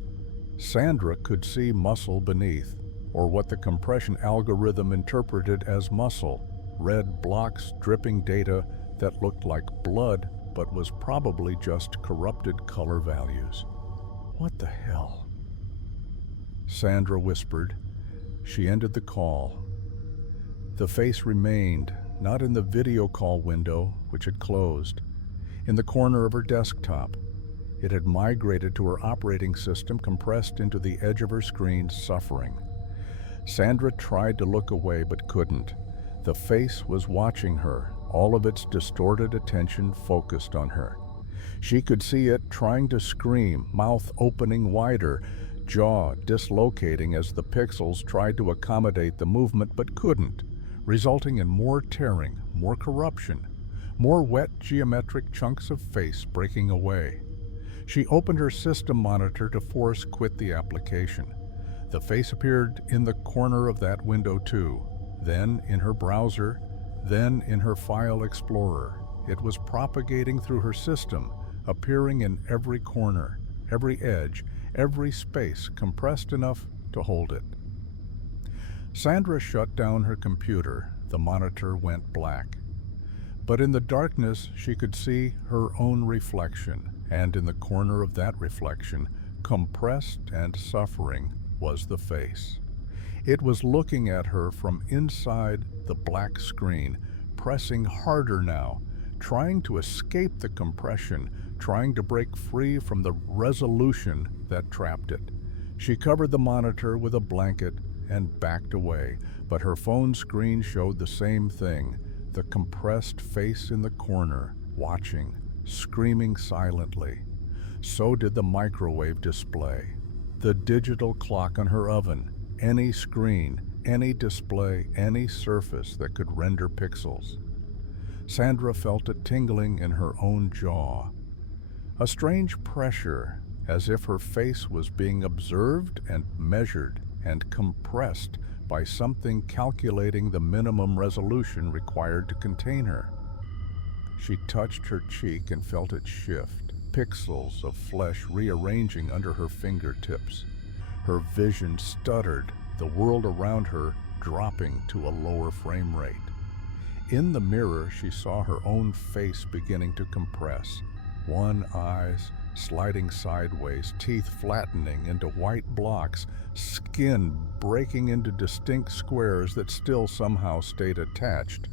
Sandra could see muscle beneath, or what the compression algorithm interpreted as muscle, red blocks dripping data that looked like blood but was probably just corrupted color values. What the hell? Sandra whispered. She ended the call. The face remained, not in the video call window, which had closed, in the corner of her desktop. It had migrated to her operating system, compressed into the edge of her screen, suffering. Sandra tried to look away but couldn't. The face was watching her, all of its distorted attention focused on her. She could see it trying to scream, mouth opening wider, jaw dislocating as the pixels tried to accommodate the movement but couldn't, resulting in more tearing, more corruption, more wet geometric chunks of face breaking away. She opened her system monitor to force quit the application. The face appeared in the corner of that window too, then in her browser, then in her file explorer. It was propagating through her system, appearing in every corner, every edge, every space compressed enough to hold it. Sandra shut down her computer. The monitor went black. But in the darkness, she could see her own reflection, and in the corner of that reflection, compressed and suffering, was the face. It was looking at her from inside the black screen, pressing harder now, trying to escape the compression, trying to break free from the resolution that trapped it. She covered the monitor with a blanket and backed away, but her phone screen showed the same thing, the compressed face in the corner, watching, screaming silently. So did the microwave display, the digital clock on her oven, any screen, any display, any surface that could render pixels. Sandra felt a tingling in her own jaw, a strange pressure, as if her face was being observed and measured and compressed by something calculating the minimum resolution required to contain her. She touched her cheek and felt it shift, pixels of flesh rearranging under her fingertips. Her vision stuttered, the world around her dropping to a lower frame rate. In the mirror, she saw her own face beginning to compress. One eyes sliding sideways, teeth flattening into white blocks, skin breaking into distinct squares that still somehow stayed attached.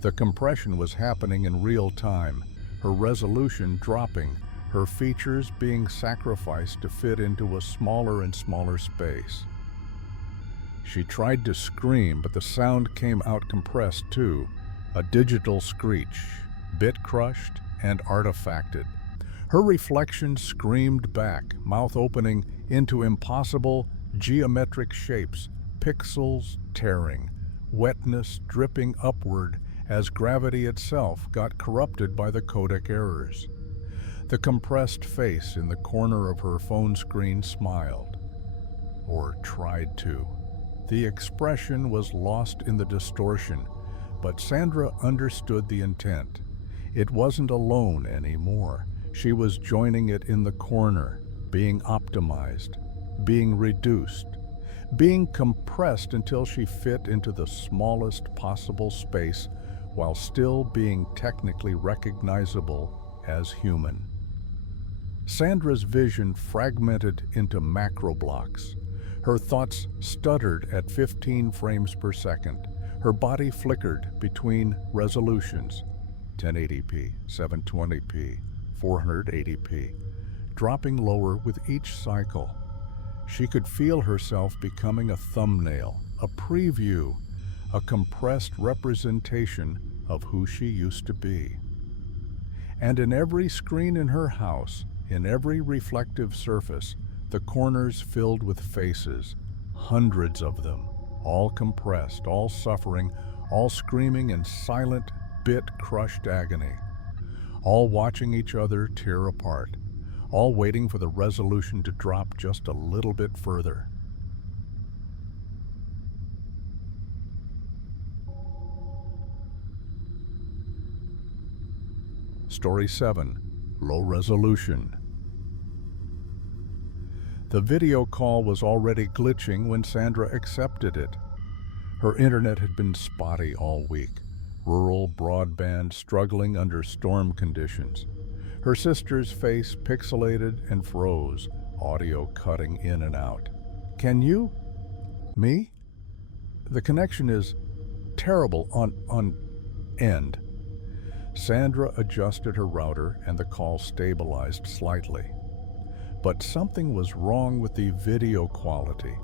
The compression was happening in real time, her resolution dropping, her features being sacrificed to fit into a smaller and smaller space. She tried to scream, but the sound came out compressed too, a digital screech, bit crushed and artifacted. Her reflection screamed back, mouth opening into impossible geometric shapes, pixels tearing, wetness dripping upward as gravity itself got corrupted by the codec errors. The compressed face in the corner of her phone screen smiled, or tried to. The expression was lost in the distortion, but Sandra understood the intent. It wasn't alone anymore. She was joining it in the corner, being optimized, being reduced, being compressed until she fit into the smallest possible space while still being technically recognizable as human. Sandra's vision fragmented into macro blocks. Her thoughts stuttered at 15 frames per second. Her body flickered between resolutions, 1080p, 720p, 480p, dropping lower with each cycle. She could feel herself becoming a thumbnail, a preview, a compressed representation of who she used to be. And in every screen in her house, in every reflective surface, the corners filled with faces, hundreds of them, all compressed, all suffering, all screaming in silent, bit-crushed agony, all watching each other tear apart, all waiting for the resolution to drop just a little bit further. Story 7. Low Resolution. The video call was already glitching when Sandra accepted it. Her internet had been spotty all week, rural broadband struggling under storm conditions. Her sister's face pixelated and froze, audio cutting in and out. "Can you? Me? The connection is terrible on end." Sandra adjusted her router and the call stabilized slightly. But something was wrong with the video quality.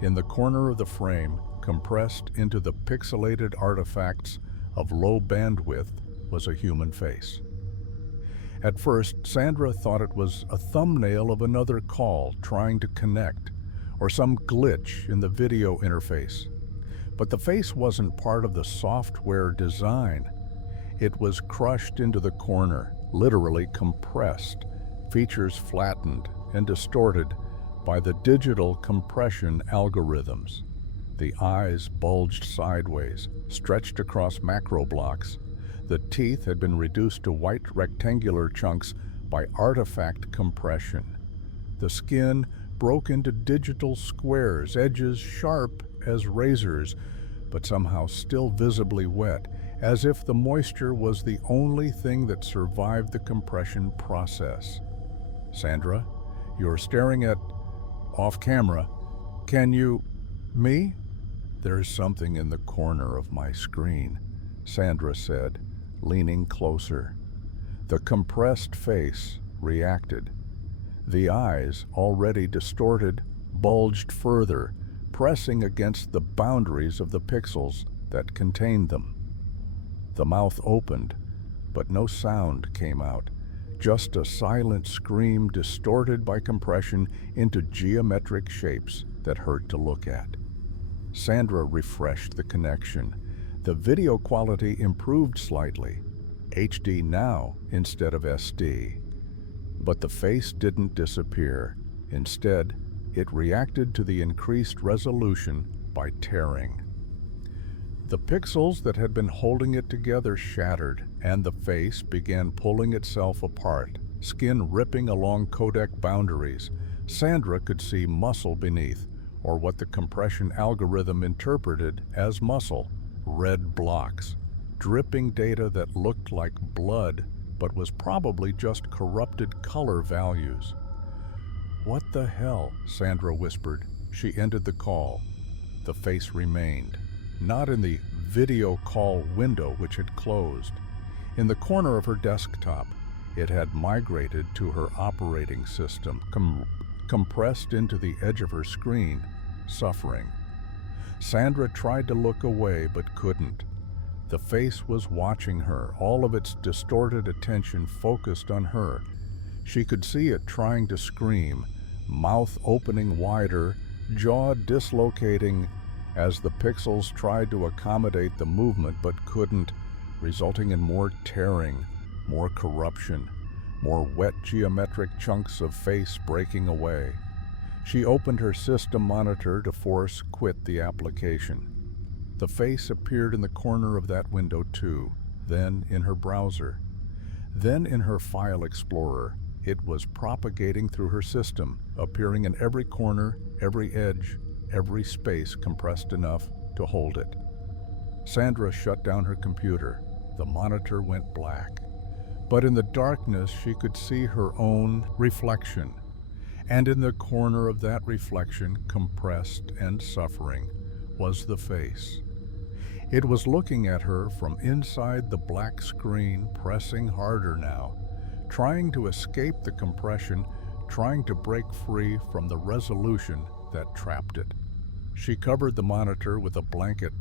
In the corner of the frame, compressed into the pixelated artifacts of low bandwidth, was a human face. At first, Sandra thought it was a thumbnail of another call trying to connect, or some glitch in the video interface. But the face wasn't part of the software design. It was crushed into the corner, literally compressed, features flattened and distorted by the digital compression algorithms. The eyes bulged sideways, stretched across macro blocks. The teeth had been reduced to white rectangular chunks by artifact compression. The skin broke into digital squares, edges sharp as razors, but somehow still visibly wet, as if the moisture was the only thing that survived the compression process. "Sandra, you're staring at off camera. Can you? Me?" "There's something in the corner of my screen," Sandra said, leaning closer. The compressed face reacted. The eyes, already distorted, bulged further, pressing against the boundaries of the pixels that contained them. The mouth opened, but no sound came out, just a silent scream distorted by compression into geometric shapes that hurt to look at. Sandra refreshed the connection. The video quality improved slightly, HD now instead of SD. But the face didn't disappear. Instead, it reacted to the increased resolution by tearing. The pixels that had been holding it together shattered, and the face began pulling itself apart, skin ripping along codec boundaries. Sandra could see muscle beneath, or what the compression algorithm interpreted as muscle, red blocks, dripping data that looked like blood, but was probably just corrupted color values. "What the hell?" Sandra whispered. She ended the call. The face remained, not in the video call window which had closed, in the corner of her desktop, It had migrated to her operating system, compressed into the edge of her screen, suffering. Sandra tried to look away but couldn't. The face was watching her, all of its distorted attention focused on her. She could see it trying to scream, mouth opening wider, jaw dislocating, as the pixels tried to accommodate the movement but couldn't, resulting in more tearing, more corruption, more wet geometric chunks of face breaking away. She opened her system monitor to force quit the application. The face appeared in the corner of that window too, then in her browser, then in her file explorer. It was propagating through her system, appearing in every corner, every edge, every space compressed enough to hold it. Sandra shut down her computer. The monitor went black. But in the darkness, she could see her own reflection. And in the corner of that reflection, compressed and suffering, was the face. It was looking at her from inside the black screen, pressing harder now, trying to escape the compression, trying to break free from the resolution that trapped it. She covered the monitor with a blanket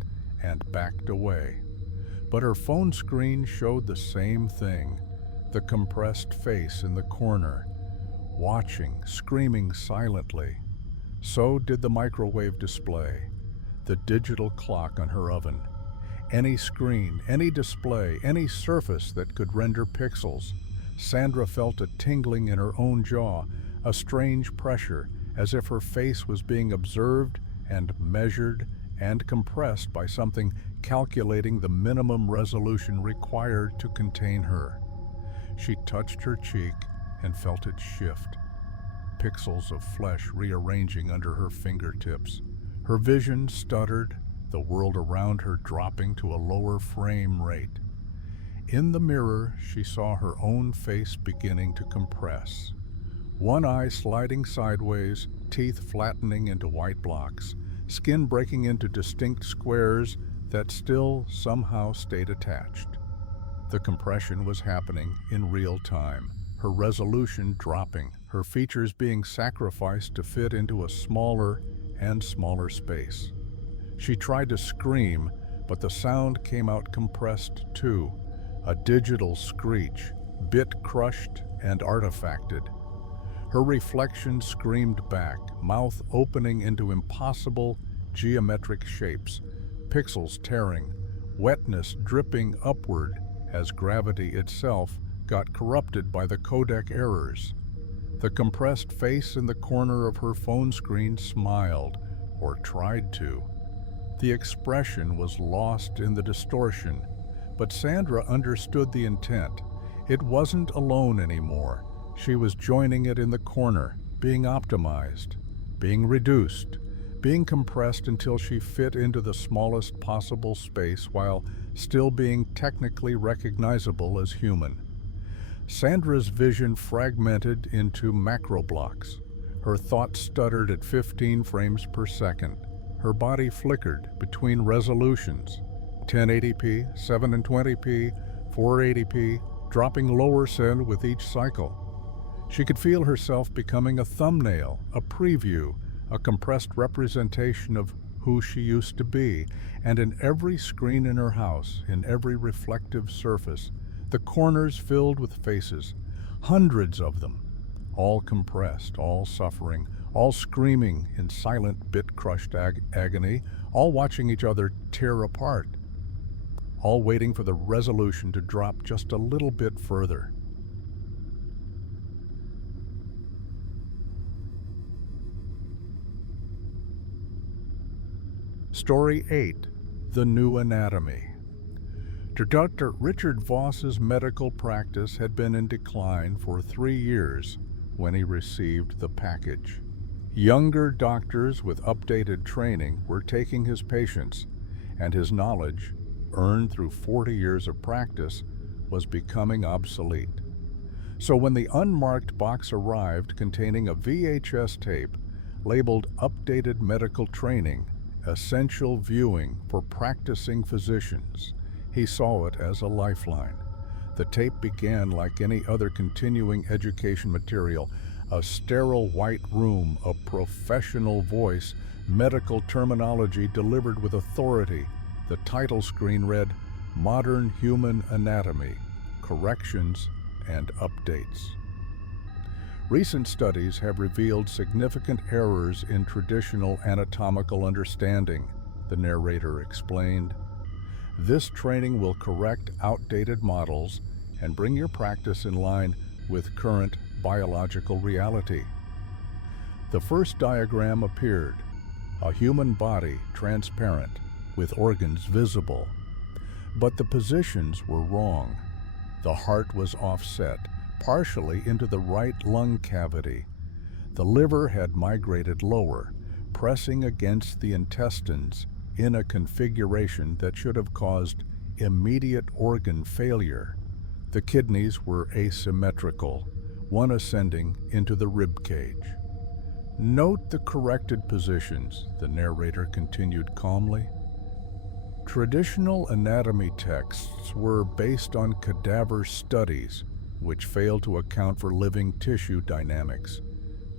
and backed away. But her phone screen showed the same thing, the compressed face in the corner, watching, screaming silently. So did the microwave display, the digital clock on her oven. Any screen, any display, any surface that could render pixels. Sandra felt a tingling in her own jaw, a strange pressure, as if her face was being observed and measured and compressed by something calculating the minimum resolution required to contain her. She touched her cheek and felt it shift, pixels of flesh rearranging under her fingertips. Her vision stuttered, the world around her dropping to a lower frame rate. In the mirror, she saw her own face beginning to compress. One eye sliding sideways, teeth flattening into white blocks, skin breaking into distinct squares that still somehow stayed attached. The compression was happening in real time, her resolution dropping, her features being sacrificed to fit into a smaller and smaller space. She tried to scream, but the sound came out compressed too, a digital screech, bit crushed and artifacted. Her reflection screamed back, mouth opening into impossible geometric shapes, pixels tearing, wetness dripping upward as gravity itself got corrupted by the codec errors. The compressed face in the corner of her phone screen smiled, or tried to. The expression was lost in the distortion, but Sandra understood the intent. It wasn't alone anymore. She was joining it in the corner, being optimized, being reduced, being compressed until she fit into the smallest possible space while still being technically recognizable as human. Sandra's vision fragmented into macro blocks. Her thoughts stuttered at 15 frames per second. Her body flickered between resolutions, 1080p, 720p, 480p, dropping lower send with each cycle. She could feel herself becoming a thumbnail, a preview, a compressed representation of who she used to be, and in every screen in her house, in every reflective surface, the corners filled with faces, hundreds of them, all compressed, all suffering, all screaming in silent bit-crushed agony, all watching each other tear apart, all waiting for the resolution to drop just a little bit further. Story 8. The New Anatomy. Dr. Richard Voss's medical practice had been in decline for 3 years when he received the package. Younger doctors with updated training were taking his patients, and his knowledge, earned through 40 years of practice, was becoming obsolete. So when the unmarked box arrived containing a VHS tape labeled Updated Medical Training, Essential Viewing for Practicing Physicians, he saw it as a lifeline. The tape began like any other continuing education material, a sterile white room, a professional voice, medical terminology delivered with authority. The title screen read, Modern Human Anatomy, Corrections and Updates. Recent studies have revealed significant errors in traditional anatomical understanding, the narrator explained. This training will correct outdated models and bring your practice in line with current biological reality. The first diagram appeared, a human body transparent, with organs visible. But the positions were wrong. The heart was offset, partially into the right lung cavity. The liver had migrated lower, pressing against the intestines in a configuration that should have caused immediate organ failure. The kidneys were asymmetrical, one ascending into the rib cage. Note the corrected positions, the narrator continued calmly. Traditional anatomy texts were based on cadaver studies, which failed to account for living tissue dynamics.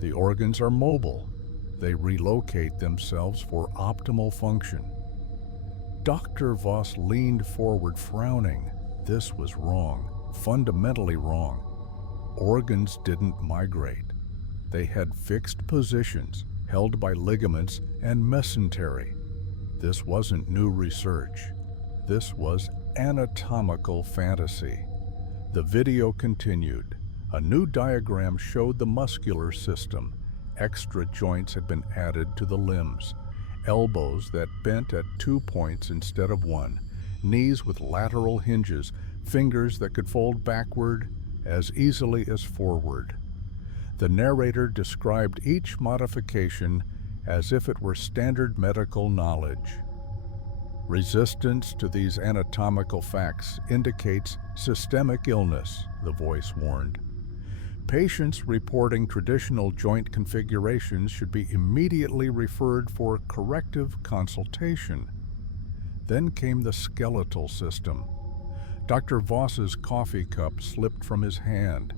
The organs are mobile. They relocate themselves for optimal function. Dr. Voss leaned forward, frowning. This was wrong, fundamentally wrong. Organs didn't migrate. They had fixed positions, held by ligaments and mesentery. This wasn't new research. This was anatomical fantasy. The video continued. A new diagram showed the muscular system. Extra joints had been added to the limbs. Elbows that bent at 2 points instead of 1. Knees with lateral hinges. Fingers that could fold backward as easily as forward. The narrator described each modification as if it were standard medical knowledge. Resistance to these anatomical facts indicates systemic illness, the voice warned. Patients reporting traditional joint configurations should be immediately referred for corrective consultation. Then came the skeletal system. Dr. Voss's coffee cup slipped from his hand.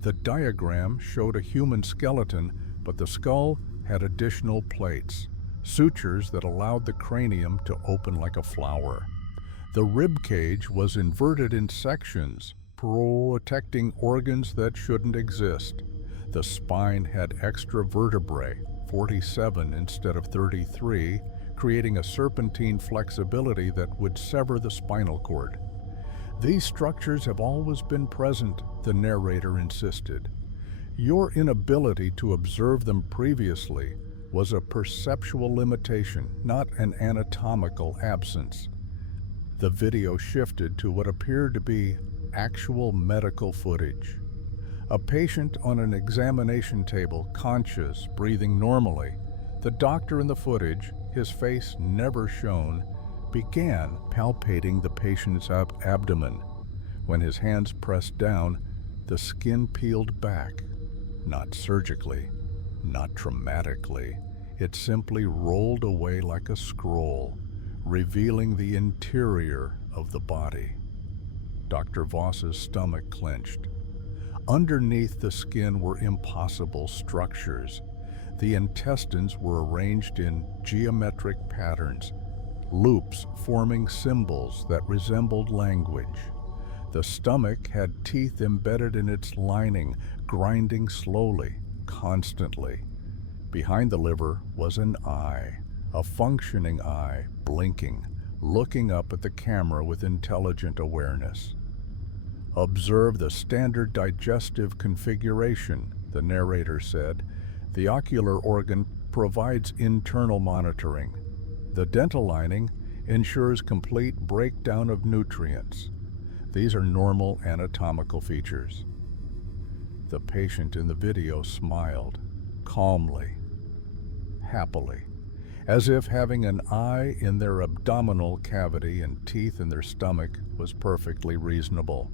The diagram showed a human skeleton, but the skull had additional plates, sutures that allowed the cranium to open like a flower. The rib cage was inverted in sections, protecting organs that shouldn't exist. The spine had extra vertebrae, 47 instead of 33, creating a serpentine flexibility that would sever the spinal cord. These structures have always been present, the narrator insisted. Your inability to observe them previously was a perceptual limitation, not an anatomical absence. The video shifted to what appeared to be actual medical footage. A patient on an examination table, conscious, breathing normally. The doctor in the footage, his face never shown, began palpating the patient's abdomen. When his hands pressed down, the skin peeled back. Not surgically, not traumatically. It simply rolled away like a scroll, revealing the interior of the body. Dr. Voss's stomach clenched. Underneath the skin were impossible structures. The intestines were arranged in geometric patterns, loops forming symbols that resembled language. The stomach had teeth embedded in its lining, grinding slowly, constantly. Behind the liver was an eye, a functioning eye, blinking, looking up at the camera with intelligent awareness. Observe the standard digestive configuration, the narrator said. The ocular organ provides internal monitoring. The dental lining ensures complete breakdown of nutrients. These are normal anatomical features. The patient in the video smiled, calmly, happily, as if having an eye in their abdominal cavity and teeth in their stomach was perfectly reasonable.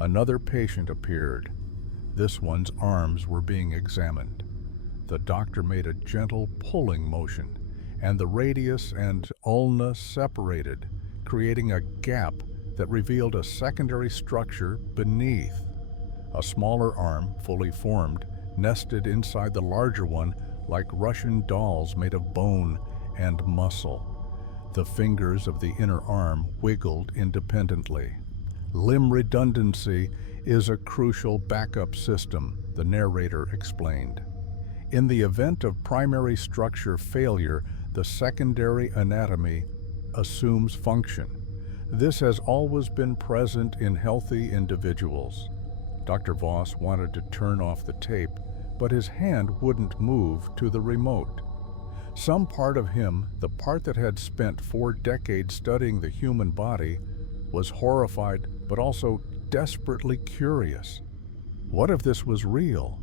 Another patient appeared. This one's arms were being examined. The doctor made a gentle pulling motion, and the radius and ulna separated, creating a gap that revealed a secondary structure beneath. A smaller arm, fully formed, nested inside the larger one like Russian dolls made of bone and muscle. The fingers of the inner arm wiggled independently. Limb redundancy is a crucial backup system, the narrator explained. In the event of primary structure failure, the secondary anatomy assumes function. This has always been present in healthy individuals. Dr. Voss wanted to turn off the tape, but his hand wouldn't move to the remote. Some part of him, the part that had spent 4 decades studying the human body, was horrified but also desperately curious. What if this was real?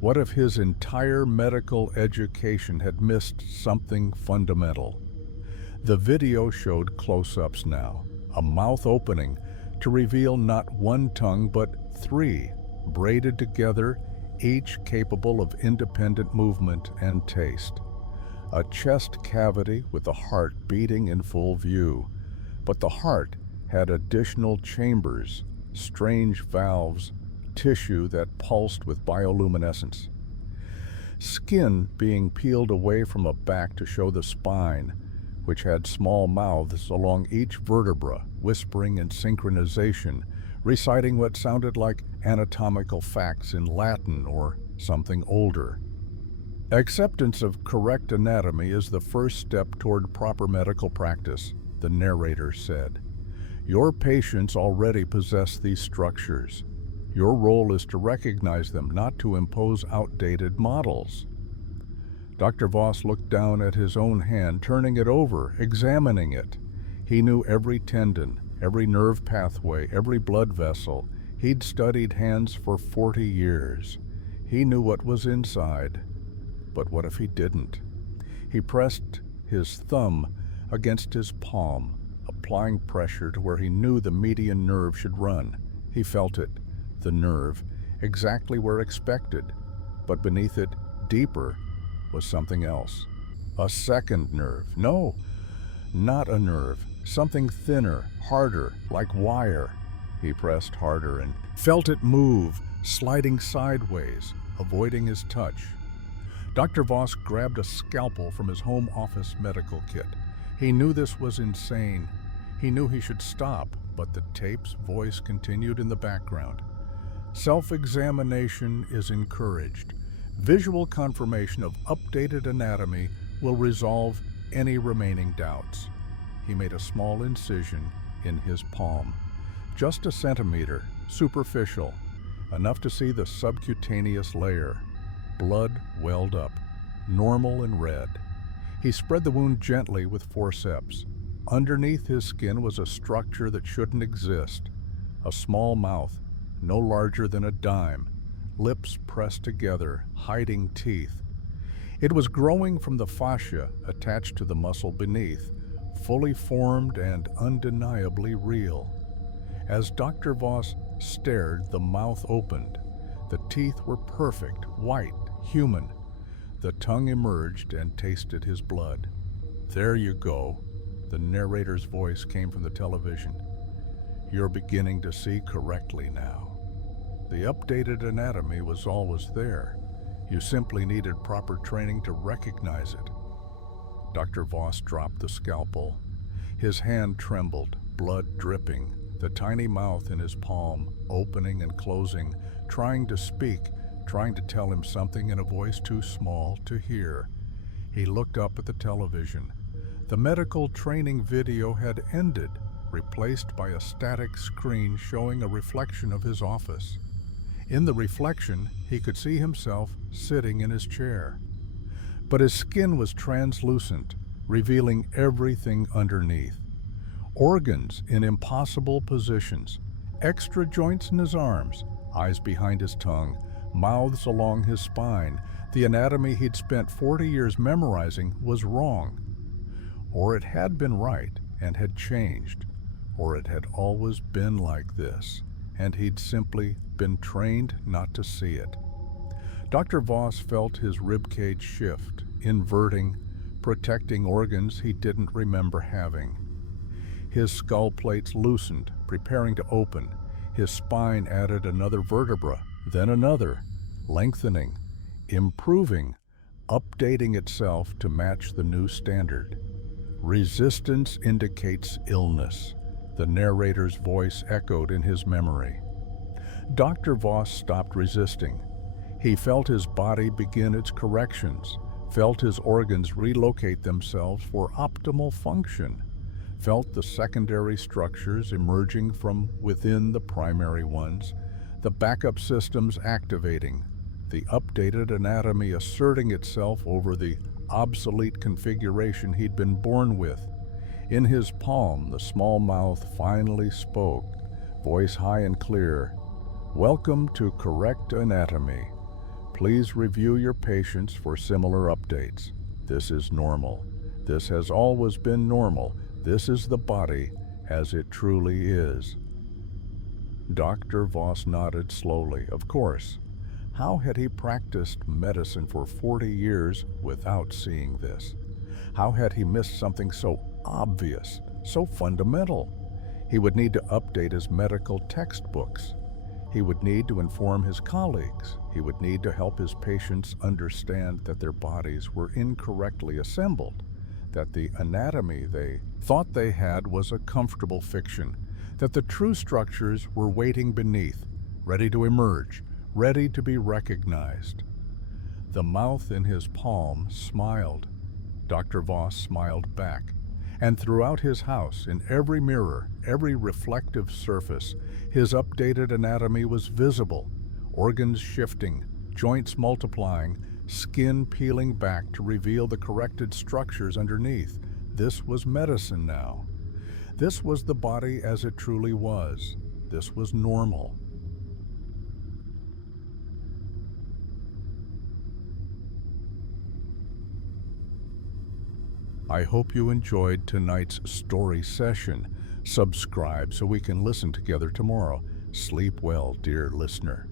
What if his entire medical education had missed something fundamental? The video showed close-ups now, a mouth opening to reveal not one tongue but 3, braided together, each capable of independent movement and taste. A chest cavity with the heart beating in full view, but the heart had additional chambers, strange valves, tissue that pulsed with bioluminescence. Skin being peeled away from a back to show the spine, which had small mouths along each vertebra, whispering in synchronization, reciting what sounded like anatomical facts in Latin or something older. Acceptance of correct anatomy is the first step toward proper medical practice, the narrator said. Your patients already possess these structures. Your role is to recognize them, not to impose outdated models. Dr. Voss looked down at his own hand, turning it over, examining it. He knew every tendon, every nerve pathway, every blood vessel. He'd studied hands for 40 years. He knew what was inside. But what if he didn't? He pressed his thumb against his palm, applying pressure to where he knew the median nerve should run. He felt it, the nerve, exactly where expected, but beneath it, deeper, was something else. A second nerve. No, not a nerve. Something thinner, harder, like wire. He pressed harder and felt it move, sliding sideways, avoiding his touch. Dr. Voss grabbed a scalpel from his home office medical kit. He knew this was insane. He knew he should stop, but the tape's voice continued in the background. Self-examination is encouraged. Visual confirmation of updated anatomy will resolve any remaining doubts. He made a small incision in his palm. Just a centimeter, superficial, enough to see the subcutaneous layer. Blood welled up, normal and red. He spread the wound gently with forceps. Underneath his skin was a structure that shouldn't exist. A small mouth, no larger than a dime, lips pressed together, hiding teeth. It was growing from the fascia attached to the muscle beneath, fully formed and undeniably real. As Dr. Voss stared, the mouth opened. The teeth were perfect, white, human. The tongue emerged and tasted his blood. There you go. The narrator's voice came from the television. You're beginning to see correctly now. The updated anatomy was always there. You simply needed proper training to recognize it. Dr. Voss dropped the scalpel. His hand trembled, blood dripping, the tiny mouth in his palm opening and closing, trying to speak, trying to tell him something in a voice too small to hear. He looked up at the television. The medical training video had ended, replaced by a static screen showing a reflection of his office. In the reflection, he could see himself sitting in his chair. But his skin was translucent, revealing everything underneath. Organs in impossible positions, extra joints in his arms, eyes behind his tongue, mouths along his spine. The anatomy he'd spent 40 years memorizing was wrong. Or it had been right and had changed. Or it had always been like this, and he'd simply been trained not to see it. Dr. Voss felt his ribcage shift, inverting, protecting organs he didn't remember having. His skull plates loosened, preparing to open. His spine added another vertebra, then another, lengthening, improving, updating itself to match the new standard. Resistance indicates illness. The narrator's voice echoed in his memory. Dr. Voss stopped resisting. He felt his body begin its corrections, felt his organs relocate themselves for optimal function, felt the secondary structures emerging from within the primary ones, the backup systems activating, the updated anatomy asserting itself over the obsolete configuration he'd been born with. In his palm, the small mouth finally spoke, voice high and clear. "Welcome to Correct Anatomy. Please review your patients for similar updates. This is normal. This has always been normal. This is the body as it truly is." Dr. Voss nodded slowly. Of course. How had he practiced medicine for 40 years without seeing this? How had he missed something so obvious, so fundamental? He would need to update his medical textbooks. He would need to inform his colleagues. He would need to help his patients understand that their bodies were incorrectly assembled, that the anatomy they thought they had was a comfortable fiction, that the true structures were waiting beneath, ready to emerge, ready to be recognized. The mouth in his palm smiled. Dr. Voss smiled back. And throughout his house, in every mirror, every reflective surface, his updated anatomy was visible, organs shifting, joints multiplying, skin peeling back to reveal the corrected structures underneath. This was medicine now. This was the body as it truly was. This was normal. I hope you enjoyed tonight's story session. Subscribe so we can listen together tomorrow. Sleep well, dear listener.